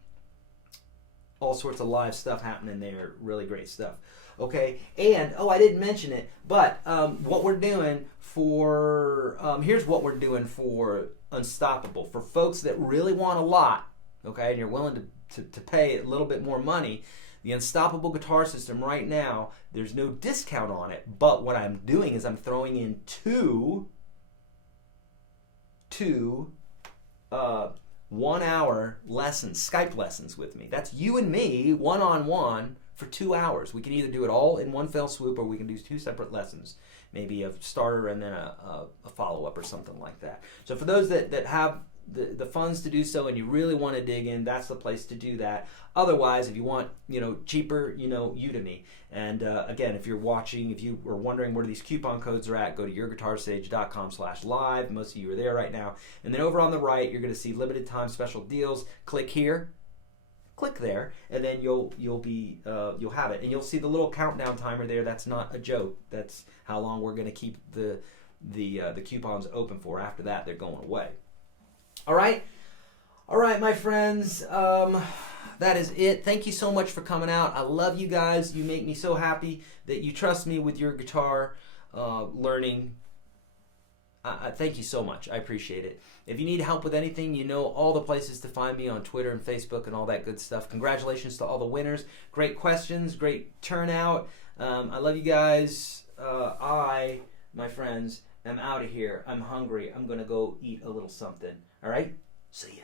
All sorts of live stuff happening there. Really great stuff. Okay, and, I didn't mention it, but what we're doing for, here's what we're doing for Unstoppable. For folks that really want a lot, okay, and you're willing to pay a little bit more money, the Unstoppable Guitar System right now, there's no discount on it, but what I'm doing is I'm throwing in two 1-hour lessons, Skype lessons with me. That's you and me, one-on-one, for 2 hours. We can either do it all in one fell swoop, or we can do 2 separate lessons, maybe a starter and then a follow-up or something like that. So for those that have the funds to do so and you really want to dig in, that's the place to do that. Otherwise, if you want cheaper, Udemy. And again, if you're watching, if you are wondering where these coupon codes are at, go to YourGuitarSage.com/live. Most of you are there right now. And then over on the right, you're going to see limited time special deals. Click here. Click there, and then you'll have it, and you'll see the little countdown timer there. That's not a joke. That's how long we're going to keep the coupons open for. After that, they're going away. All right, my friends. That is it. Thank you so much for coming out. I love you guys. You make me so happy that you trust me with your guitar learning. Thank you so much. I appreciate it. If you need help with anything, you know all the places to find me on Twitter and Facebook and all that good stuff. Congratulations to all the winners. Great questions, great turnout. I love you guys. My friends, am out of here. I'm hungry. I'm going to go eat a little something. All right? See ya.